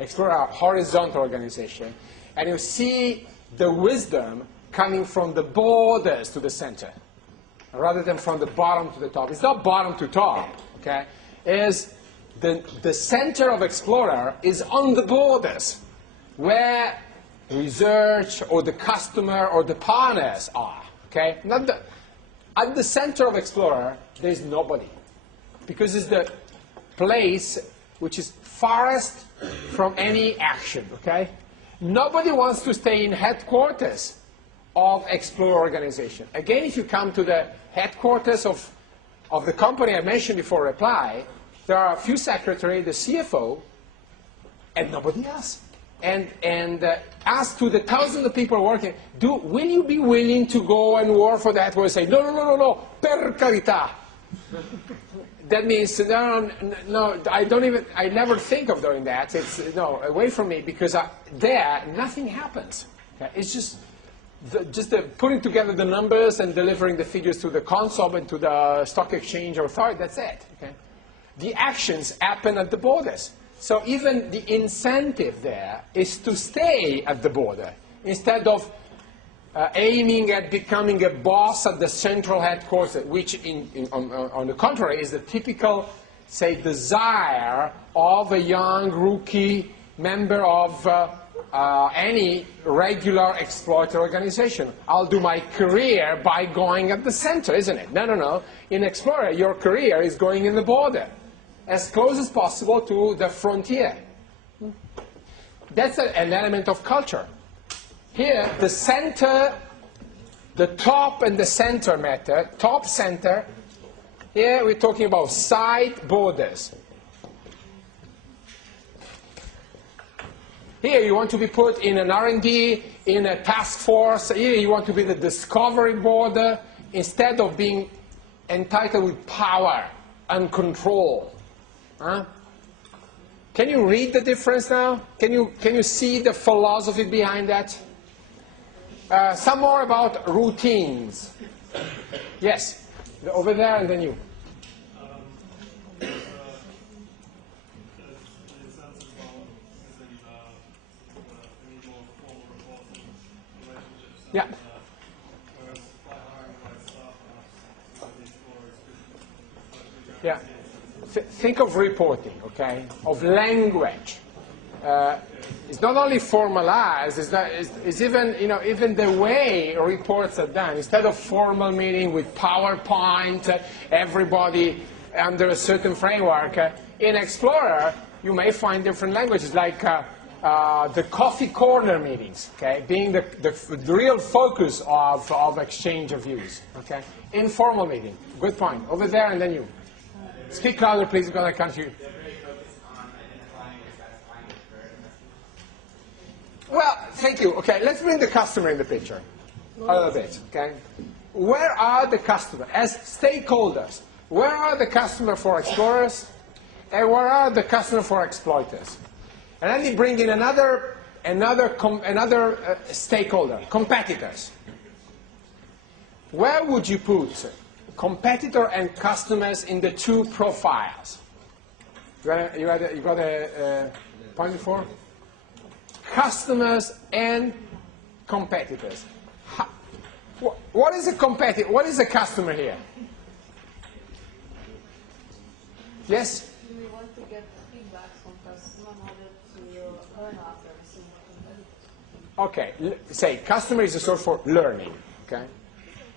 Explorer are horizontal organization. And you see the wisdom coming from the borders to the center, rather than from the bottom to the top. It's not bottom to top. Okay? Is the center of Explorer is on the borders, where research or the customer or the partners are. Okay? At the center of Explorer, there is nobody, because it's the place which is farthest from any action. Okay? Nobody wants to stay in headquarters of Explorer organization. Again, if you come to the headquarters of the company I mentioned before, Reply, there are a few secretaries, the CFO, and nobody else. And ask to the thousands of people working, will you be willing to go and work for that? We'll say, no, per carità. That means, no, I never think of doing that. It's, no, away from me, because there, nothing happens. Okay? It's just putting together the numbers and delivering the figures to the consul and to the stock exchange authority, that's it. Okay? The actions happen at the borders. So even the incentive there is to stay at the border, instead of aiming at becoming a boss at the central headquarters, which on the contrary is the typical, say, desire of a young rookie member of any regular exploiter organization. I'll do my career by going at the center, isn't it? No. In Explorer, your career is going in the border, as close as possible to the frontier. That's an element of culture. Here, the center, the top and the center matter. Top, center. Here, we're talking about side borders. Here, you want to be put in an R&D, in a task force. Here, you want to be the discovery border, instead of being entitled with power and control. Huh? Can you read the difference now? Can you see the philosophy behind that? Some more about routines. Yes, over there and then you. Yeah. Yeah. Think of reporting, okay? Of language. It's not only formalized. It's even, even the way reports are done. Instead of formal meeting with PowerPoint, everybody under a certain framework. In Explorer, you may find different languages, like the coffee corner meetings, okay, being the real focus of exchange of views, okay? Informal meeting. Good point. Over there and then you. Speak louder, please, because I can't hear you. Well, thank you. Okay, let's bring the customer in the picture a little bit. Okay, where are the customers as stakeholders? Where are the customers for explorers, and where are the customers for exploiters? And let me bring in another stakeholder, competitors. Where would you put competitor and customers in the two profiles? You got a point before? Customers and competitors. What is a competitor? What is a customer here? Yes? We want to get feedback from customer in order to learn after seeing what Okay, say customer is a source for learning. Okay,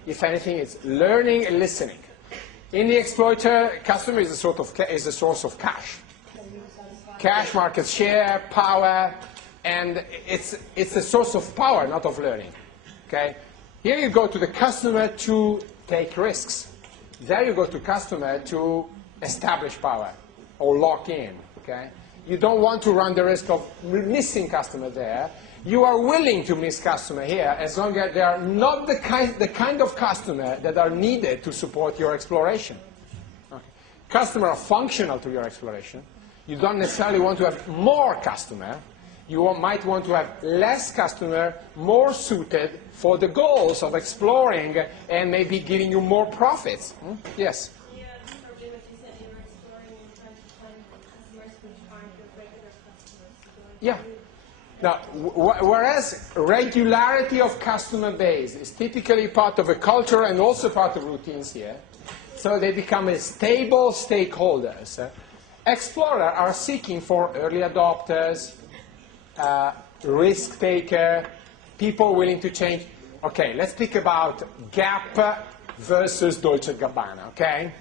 if anything, it's learning and listening. In the exploiter, customer is a source of cash, market share, power, and it's a source of power, not of learning. Okay, here you go to the customer to take risks. There you go to customer to establish power or lock in. Okay, you don't want to run the risk of missing customer there. You are willing to miss customer here as long as they are not the kind of customer that are needed to support your exploration. Okay. Customer are functional to your exploration. You don't necessarily want to have more customer. You might want to have less customer, more suited for the goals of exploring and maybe giving you more profits. Yes? Yeah, probably what you said, you were exploring and trying to find customers which aren't your regular customers. Yeah. Now, whereas regularity of customer base is typically part of a culture and also part of routines here, so they become a stable stakeholders. Explorers are seeking for early adopters, risk taker, people willing to change. Okay, let's speak about Gap versus Dolce & Gabbana. Okay,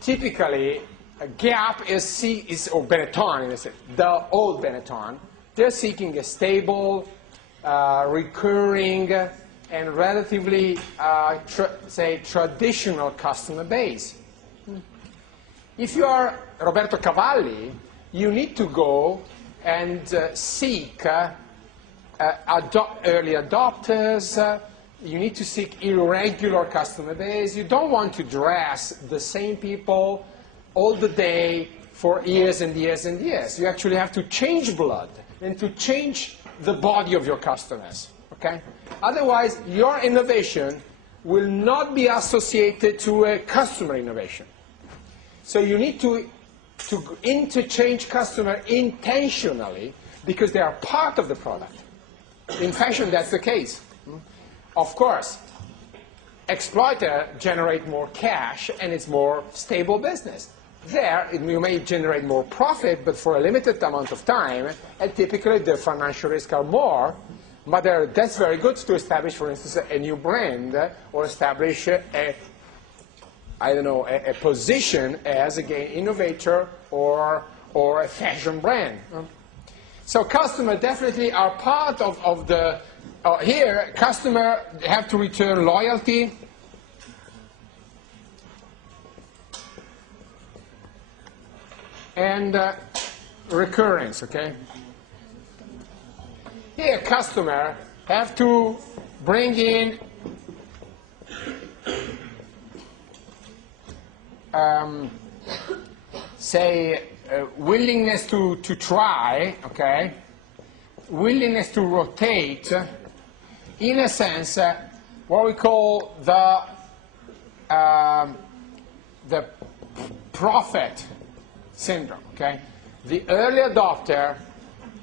typically Gap or Benetton, the old Benetton. They're seeking a stable, recurring, and relatively, traditional customer base. If you are Roberto Cavalli, you need to go and seek early adopters. You need to seek irregular customer base. You don't want to dress the same people all the day for years and years and years. You actually have to change blood and to change the body of your customers. Okay? Otherwise, your innovation will not be associated to a customer innovation. So you need to interchange customer intentionally because they are part of the product. In fashion, that's the case. Of course, exploiter generate more cash and it's more stable business. There, you may generate more profit, but for a limited amount of time, and typically the financial risks are more, but that's very good to establish, for instance, a new brand or establish a position as, again, innovator or a fashion brand. So customers definitely are part of the, here, customers have to return loyalty, and recurrence, okay? Here, customer have to bring in willingness to try, okay? Willingness to rotate, in a sense, what we call the prophet syndrome, okay? The early adopter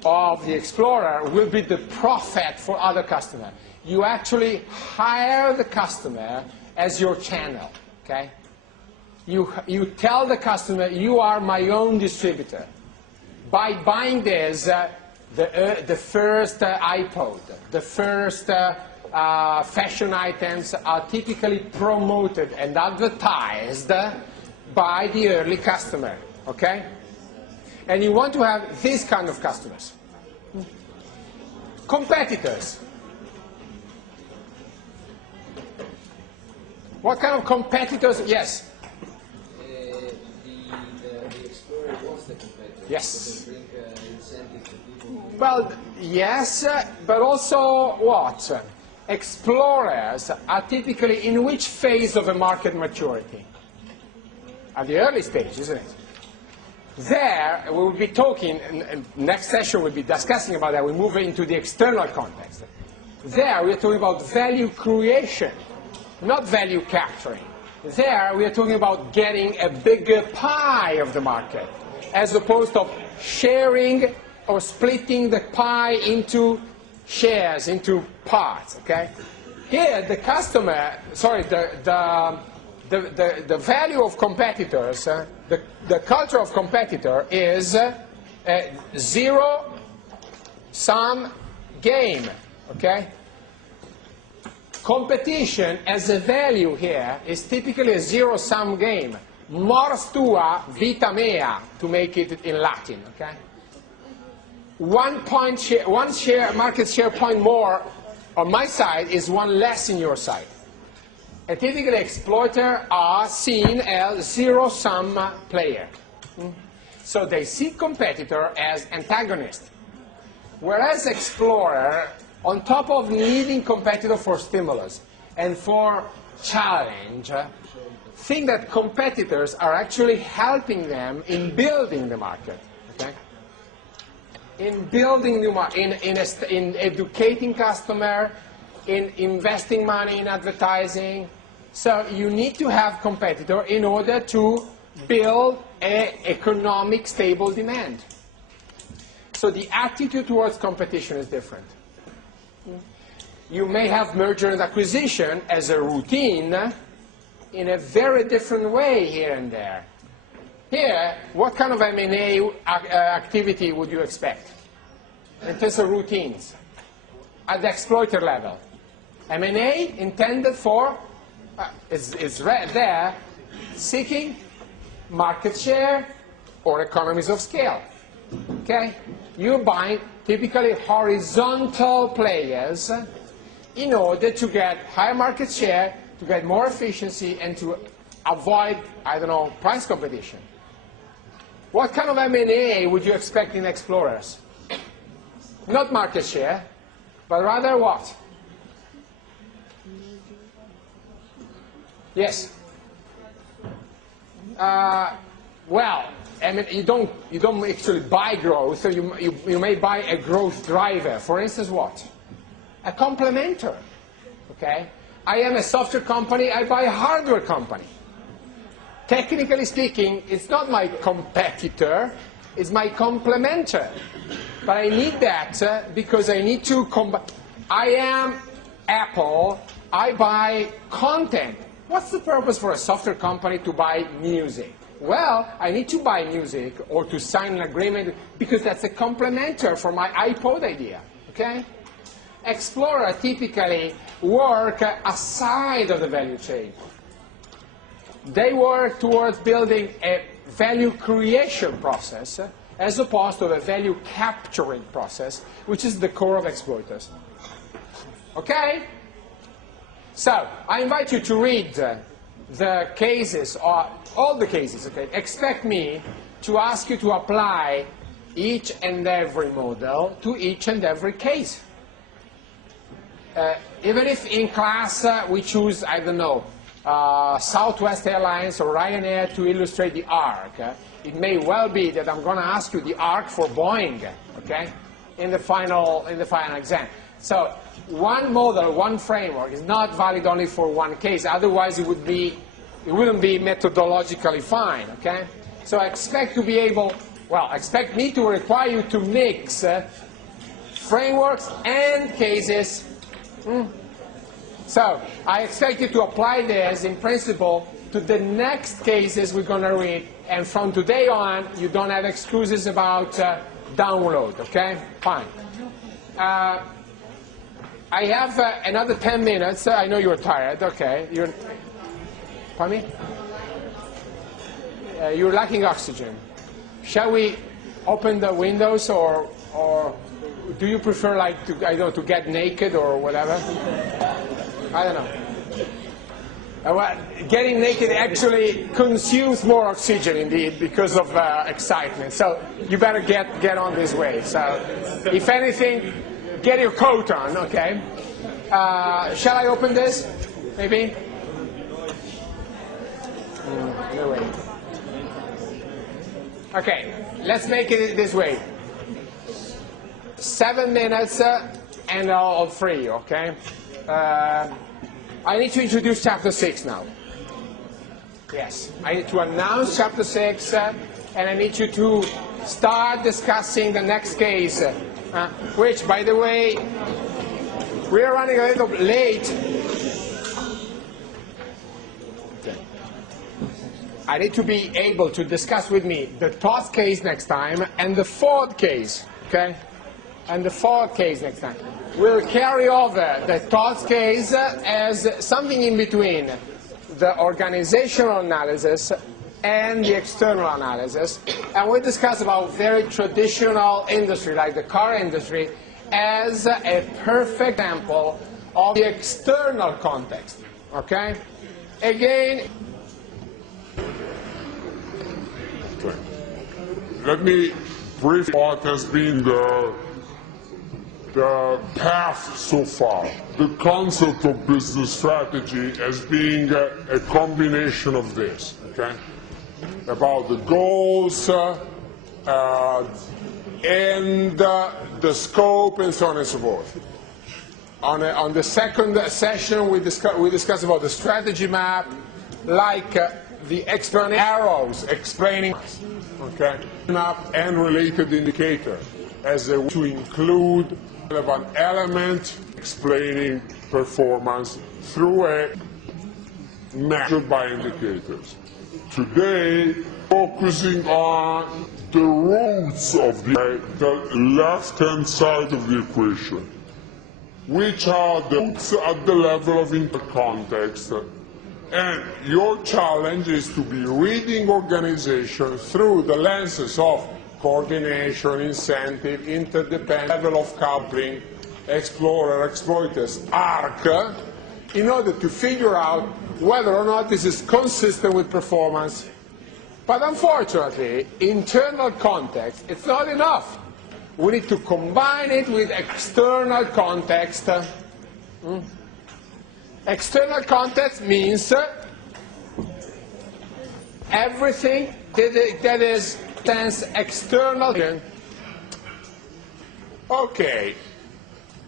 of the explorer will be the prophet for other customers. You actually hire the customer as your channel, okay? You tell the customer, you are my own distributor. By buying this, the first iPod, the first fashion items are typically promoted and advertised by the early customer. Okay? And you want to have this kind of customers. Competitors. What kind of competitors? Yes. The explorer wants the competitor. Yes. To bring incentive to people. Well, yes, but also what? Explorers are typically in which phase of a market maturity? At the early stage, isn't it? There, we will be talking, next session we'll be discussing about that. We move into the external context. There, we are talking about value creation, not value capturing. There, we are talking about getting a bigger pie of the market, as opposed to sharing or splitting the pie into shares, into parts, okay? Here, the customer, sorry, the the value of competitors, the culture of competitor is a zero-sum game, okay? Competition as a value here is typically a zero-sum game. Mors tua, vita mea, to make it in Latin, okay? One market share point more on my side is one less in your side. And typically exploiters are seen as zero-sum player. So they see competitor as antagonist. Whereas explorer, on top of needing competitor for stimulus and for challenge, think that competitors are actually helping them in building the market. Okay? In building new market, in educating customer, in investing money in advertising. So you need to have competitor in order to build an economic stable demand. So the attitude towards competition is different. You may have merger and acquisition as a routine in a very different way here and there. Here, what kind of M&A activity would you expect in terms of routines at the exploiter level? M&A intended for, it's right there, seeking market share or economies of scale. Okay? You're buying typically horizontal players in order to get higher market share, to get more efficiency, and to avoid, I don't know, price competition. What kind of M&A would you expect in explorers? Not market share, but rather what? Yes. Well, I mean, you don't actually buy growth. So you may buy a growth driver. For instance, what? A complementer. Okay. I am a software company. I buy a hardware company. Technically speaking, it's not my competitor. It's my complementer. But I need that because I need to. I am Apple. I buy content. What's the purpose for a software company to buy music? Well, I need to buy music or to sign an agreement because that's a complementer for my iPod idea. Okay? Explorer typically work aside of the value chain. They work towards building a value creation process as opposed to a value capturing process, which is the core of exploiters. Okay? So, I invite you to read the cases, or all the cases, okay? Expect me to ask you to apply each and every model to each and every case. Even if in class we choose, I don't know, Southwest Airlines or Ryanair to illustrate the arc, it may well be that I'm going to ask you the arc for Boeing, okay, in the final exam. So one model, one framework is not valid only for one case. Otherwise, it wouldn't be methodologically fine. Okay. So expect to be able. Well, expect me to require you to mix frameworks and cases. So I expect you to apply this in principle to the next cases we're going to read. And from today on, you don't have excuses about download. Okay. Fine. I have another 10 minutes. I know you're tired. Okay. Pardon me? You're lacking oxygen. Shall we open the windows, or do you prefer, like, to, I don't know, to get naked or whatever? I don't know. Well, getting naked actually consumes more oxygen, indeed, because of excitement. So you better get on this way. So if anything, get your coat on, okay? Shall I open this, maybe? No way. Okay, let's make it this way. 7 minutes and I'll free you, okay? I need to introduce chapter 6 now. Yes, I need to announce chapter 6 and I need you to start discussing the next case, which, by the way, we are running a little late. Okay. I need to be able to discuss with me the third case next time and the fourth case, okay? And the fourth case next time. We'll carry over the third case as something in between the organizational analysis and the external analysis. And we'll discuss about very traditional industry, like the car industry, as a perfect example of the external context, okay? Again, let me brief what has been the path so far. The concept of business strategy as being a combination of this, okay? About the goals and the scope and so on and so forth. On the second session, we discussed about the strategy map, like the external arrows explaining, okay, map and related indicator as a way to include relevant element explaining performance through a measured by indicators. Today, focusing on the roots of the left-hand side of the equation, which are the roots at the level of intercontext. And your challenge is to be reading organization through the lenses of coordination, incentive, interdependence, level of coupling, explorer, exploiters, arc, in order to figure out whether or not this is consistent with performance. But unfortunately, internal context, it's not enough. We need to combine it with external context. External context means everything that is external. Okay,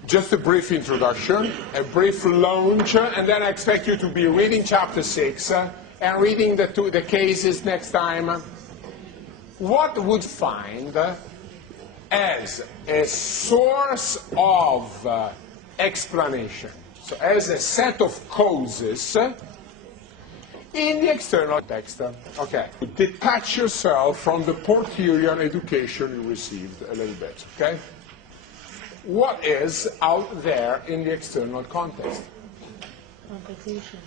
just a brief introduction, a brief launch, and then I expect you to be reading chapter 6 and reading the cases next time. What would find as a source of explanation, so as a set of causes in the external context. Okay, detach yourself from the Porturian education you received a little bit, okay? What is out there in the external context? Competition.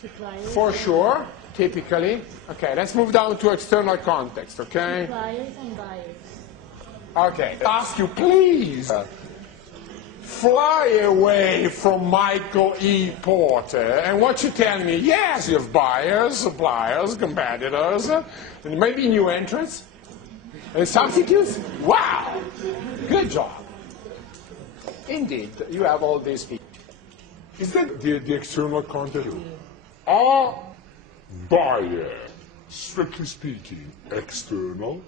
Suppliers. For sure, typically. Okay, let's move down to external context, okay? Suppliers and buyers. Okay, ask you please. Fly away from Michael E. Porter, and what you tell me, yes, you have buyers, suppliers, competitors, and maybe new entrants, and substitutes. Wow, good job. Indeed, you have all these people. Is that the external context? Are buyers, strictly speaking, external?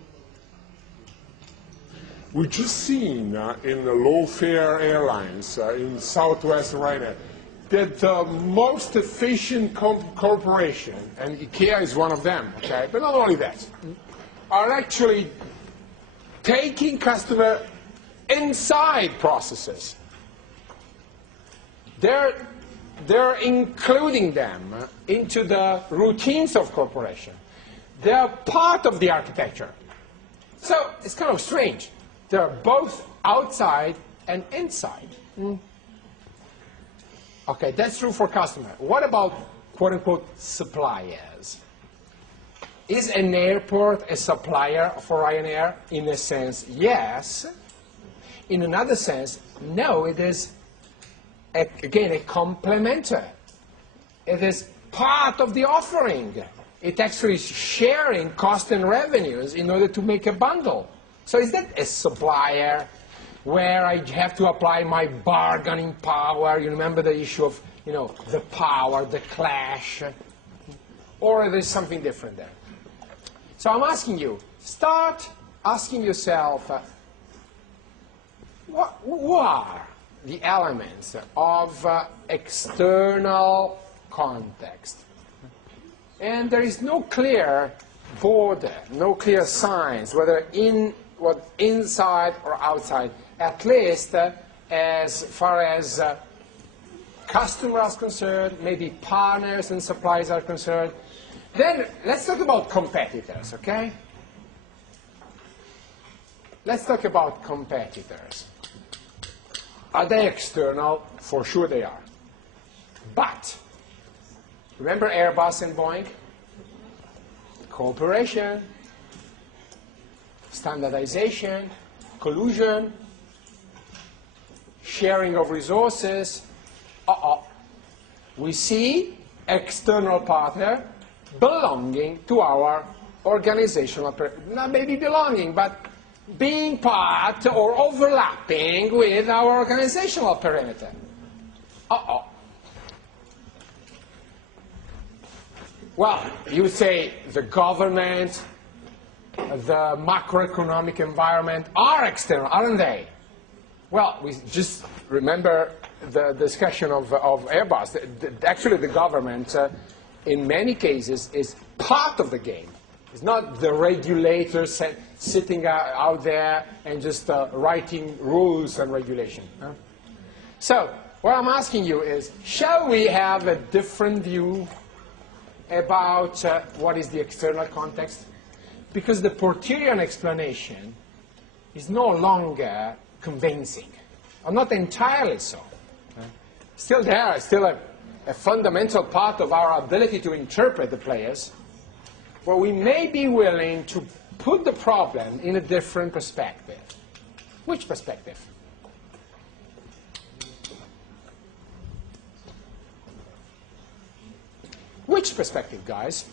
We've just seen in the low-fare airlines in Southwest Ryanair that the most efficient corporation, and IKEA is one of them, okay, but not only that, are actually taking customer inside processes. They're including them into the routines of corporation. They're part of the architecture. So it's kind of strange. They're both outside and inside. Okay, that's true for customer. What about quote-unquote suppliers? Is an airport a supplier for Ryanair? In a sense, yes. In another sense, no, it is, again, a complementer. It is part of the offering. It actually is sharing cost and revenues in order to make a bundle. So is that a supplier where I have to apply my bargaining power? You remember the issue of, the power, the clash? Or there's something different there? So I'm asking you, start asking yourself, what are the elements of external context? And there is no clear border, no clear signs, whether inside or outside, at least as far as customers are concerned, maybe partners and suppliers are concerned. Then let's talk about competitors, okay? Let's talk about competitors. Are they external? For sure they are. But, remember Airbus and Boeing? Cooperation, standardization, collusion, sharing of resources. We see external partner belonging to our organizational, not maybe belonging, but being part or overlapping with our organizational perimeter. Well, you say the government, the macroeconomic environment are external, aren't they? Well, we just remember the discussion of Airbus. Actually, the government, in many cases, is part of the game. It's not the regulator sitting out there and just writing rules and regulation. So, what I'm asking you is, shall we have a different view about what is the external context? Because the Portirian explanation is no longer convincing, or not entirely so. Still there, still a fundamental part of our ability to interpret the players, but we may be willing to put the problem in a different perspective. Which perspective? Which perspective, guys?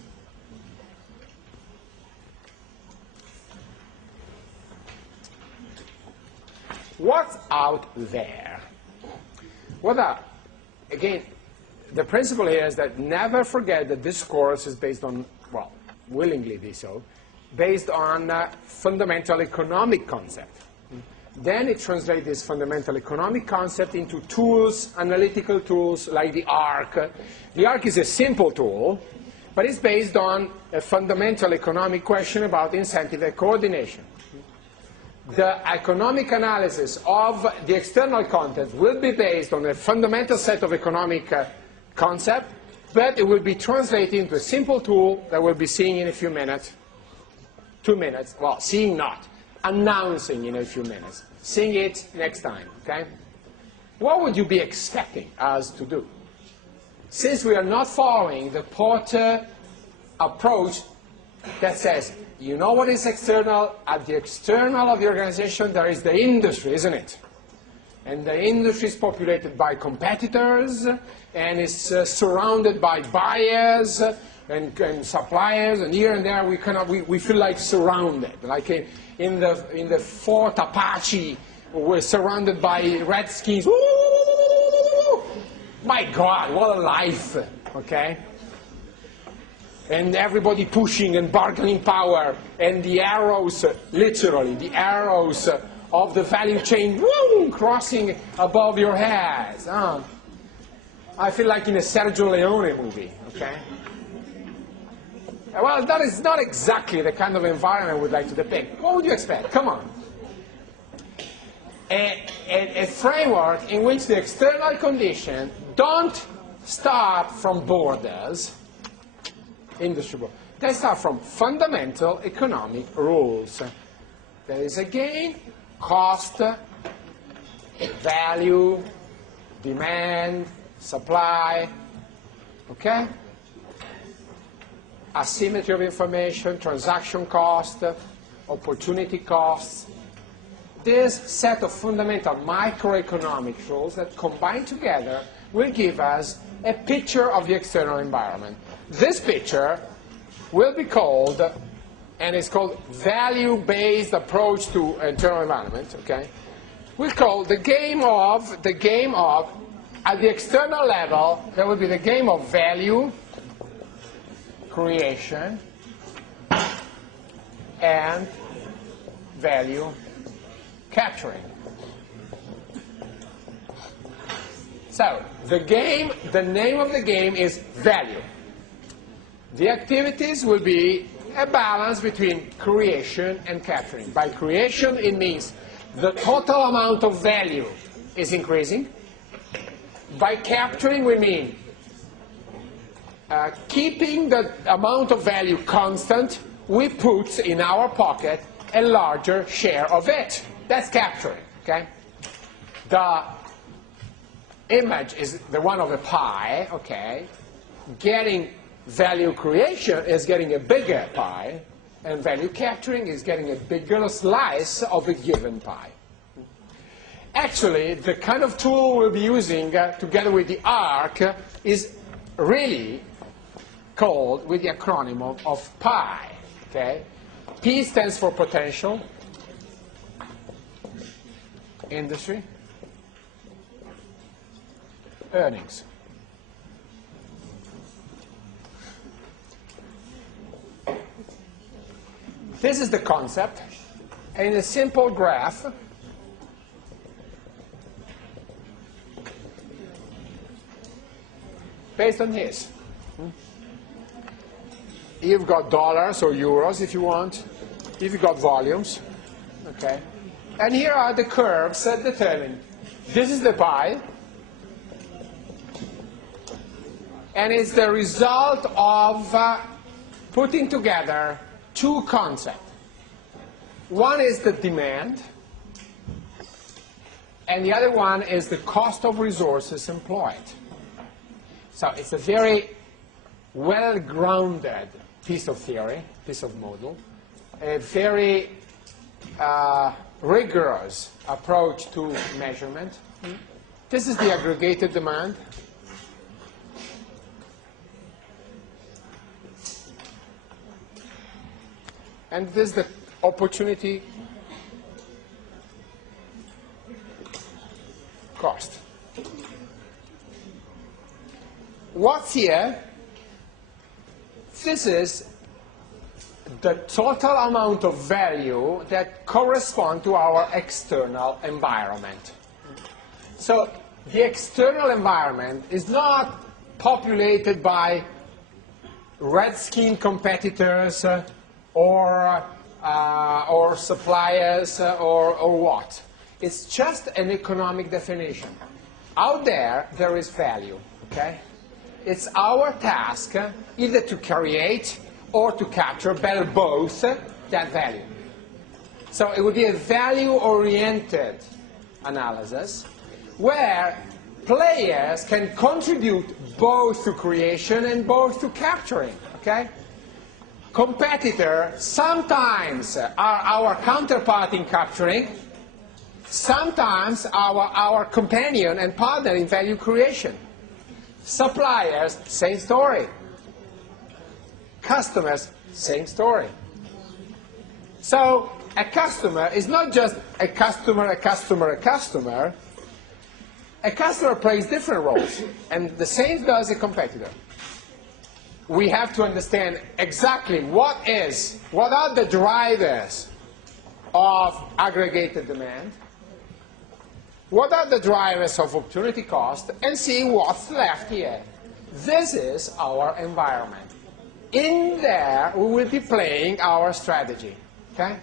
What's out there? Again, the principle here is that never forget that this course is based on, well, willingly be so, based on fundamental economic concept. Then it translates this fundamental economic concept into tools, analytical tools like the ARC. The ARC is a simple tool, but it's based on a fundamental economic question about incentive and coordination. The economic analysis of the external content will be based on a fundamental set of economic concepts, but it will be translated into a simple tool that we'll be seeing in a few minutes. 2 minutes. Well, seeing not. Announcing in a few minutes. Seeing it next time, okay? What would you be expecting us to do? Since we are not following the Porter approach that says, you know what is external? At the external of the organization, there is the industry, isn't it? And the industry is populated by competitors, and is surrounded by buyers and suppliers, and here and there we feel like surrounded, like in the Fort Apache, we're surrounded by Redskins. Woo! My God, what a life, okay? And everybody pushing and bargaining power, and the arrows, literally, the arrows of the value chain, woo, crossing above your heads. I feel like in a Sergio Leone movie, okay? Well, that is not exactly the kind of environment we'd like to depict. What would you expect? Come on. A framework in which the external conditions don't start from borders, industry borders. They start from fundamental economic rules. There is a gain, cost, value, demand, supply, okay? Asymmetry of information, transaction cost, opportunity costs. This set of fundamental microeconomic rules that combined together will give us a picture of the external environment. This picture will be called, and it's called value-based approach to internal environment, okay? We'll call the game of, at the external level, there will be the game of value creation and value capturing. So, the name of the game is value. The activities will be a balance between creation and capturing. By creation, it means the total amount of value is increasing. By capturing, we mean keeping the amount of value constant, we put in our pocket a larger share of it. That's capturing, okay? The image is the one of a pie, okay? Getting value creation is getting a bigger pie, and value capturing is getting a bigger slice of a given pie. Actually, the kind of tool we'll be using together with the ARC is really called with the acronym of PI. Okay? P stands for potential, industry, earnings. This is the concept, and in a simple graph, based on this. You've got dollars or euros if you want. You've got volumes. Okay? And here are the curves that determine. This is the pie. And it's the result of putting together two concepts. One is the demand, and the other one is the cost of resources employed. So it's a very well-grounded piece of theory, piece of model, a very rigorous approach to measurement. This is the aggregated demand. And this is the opportunity cost. What's here? This is the total amount of value that corresponds to our external environment. So the external environment is not populated by red-skinned competitors or suppliers or what. It's just an economic definition. Out there is value, okay? It's our task either to create or to capture, better both, that value. So it would be a value-oriented analysis where players can contribute both to creation and both to capturing, okay? Competitors sometimes are our counterpart in capturing, sometimes our companion and partner in value creation. Suppliers, same story. Customers, same story. So a customer is not just a customer, a customer, a customer. A customer plays different roles, and the same does a competitor. We have to understand exactly what are the drivers of aggregated demand, what are the drivers of opportunity cost, and see what's left here. This is our environment. In there, we will be playing our strategy, okay?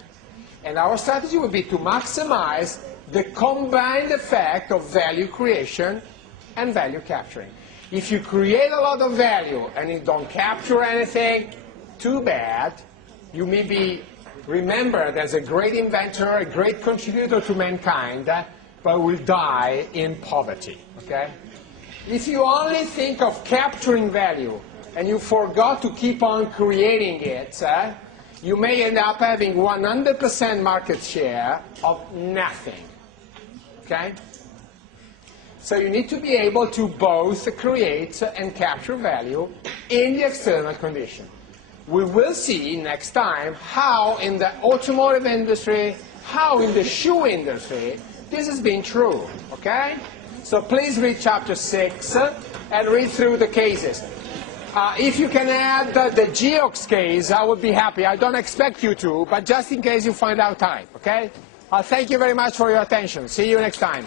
And our strategy will be to maximize the combined effect of value creation and value capturing. If you create a lot of value and you don't capture anything, too bad. You may be remembered as a great inventor, a great contributor to mankind, but will die in poverty, okay? If you only think of capturing value and you forgot to keep on creating it, you may end up having 100% market share of nothing, okay? So you need to be able to both create and capture value in the external condition. We will see next time how in the automotive industry, how in the shoe industry, this has been true, okay? So please read chapter 6 and read through the cases. If you can add the Geox case, I would be happy. I don't expect you to, but just in case you find out time, okay? Thank you very much for your attention. See you next time.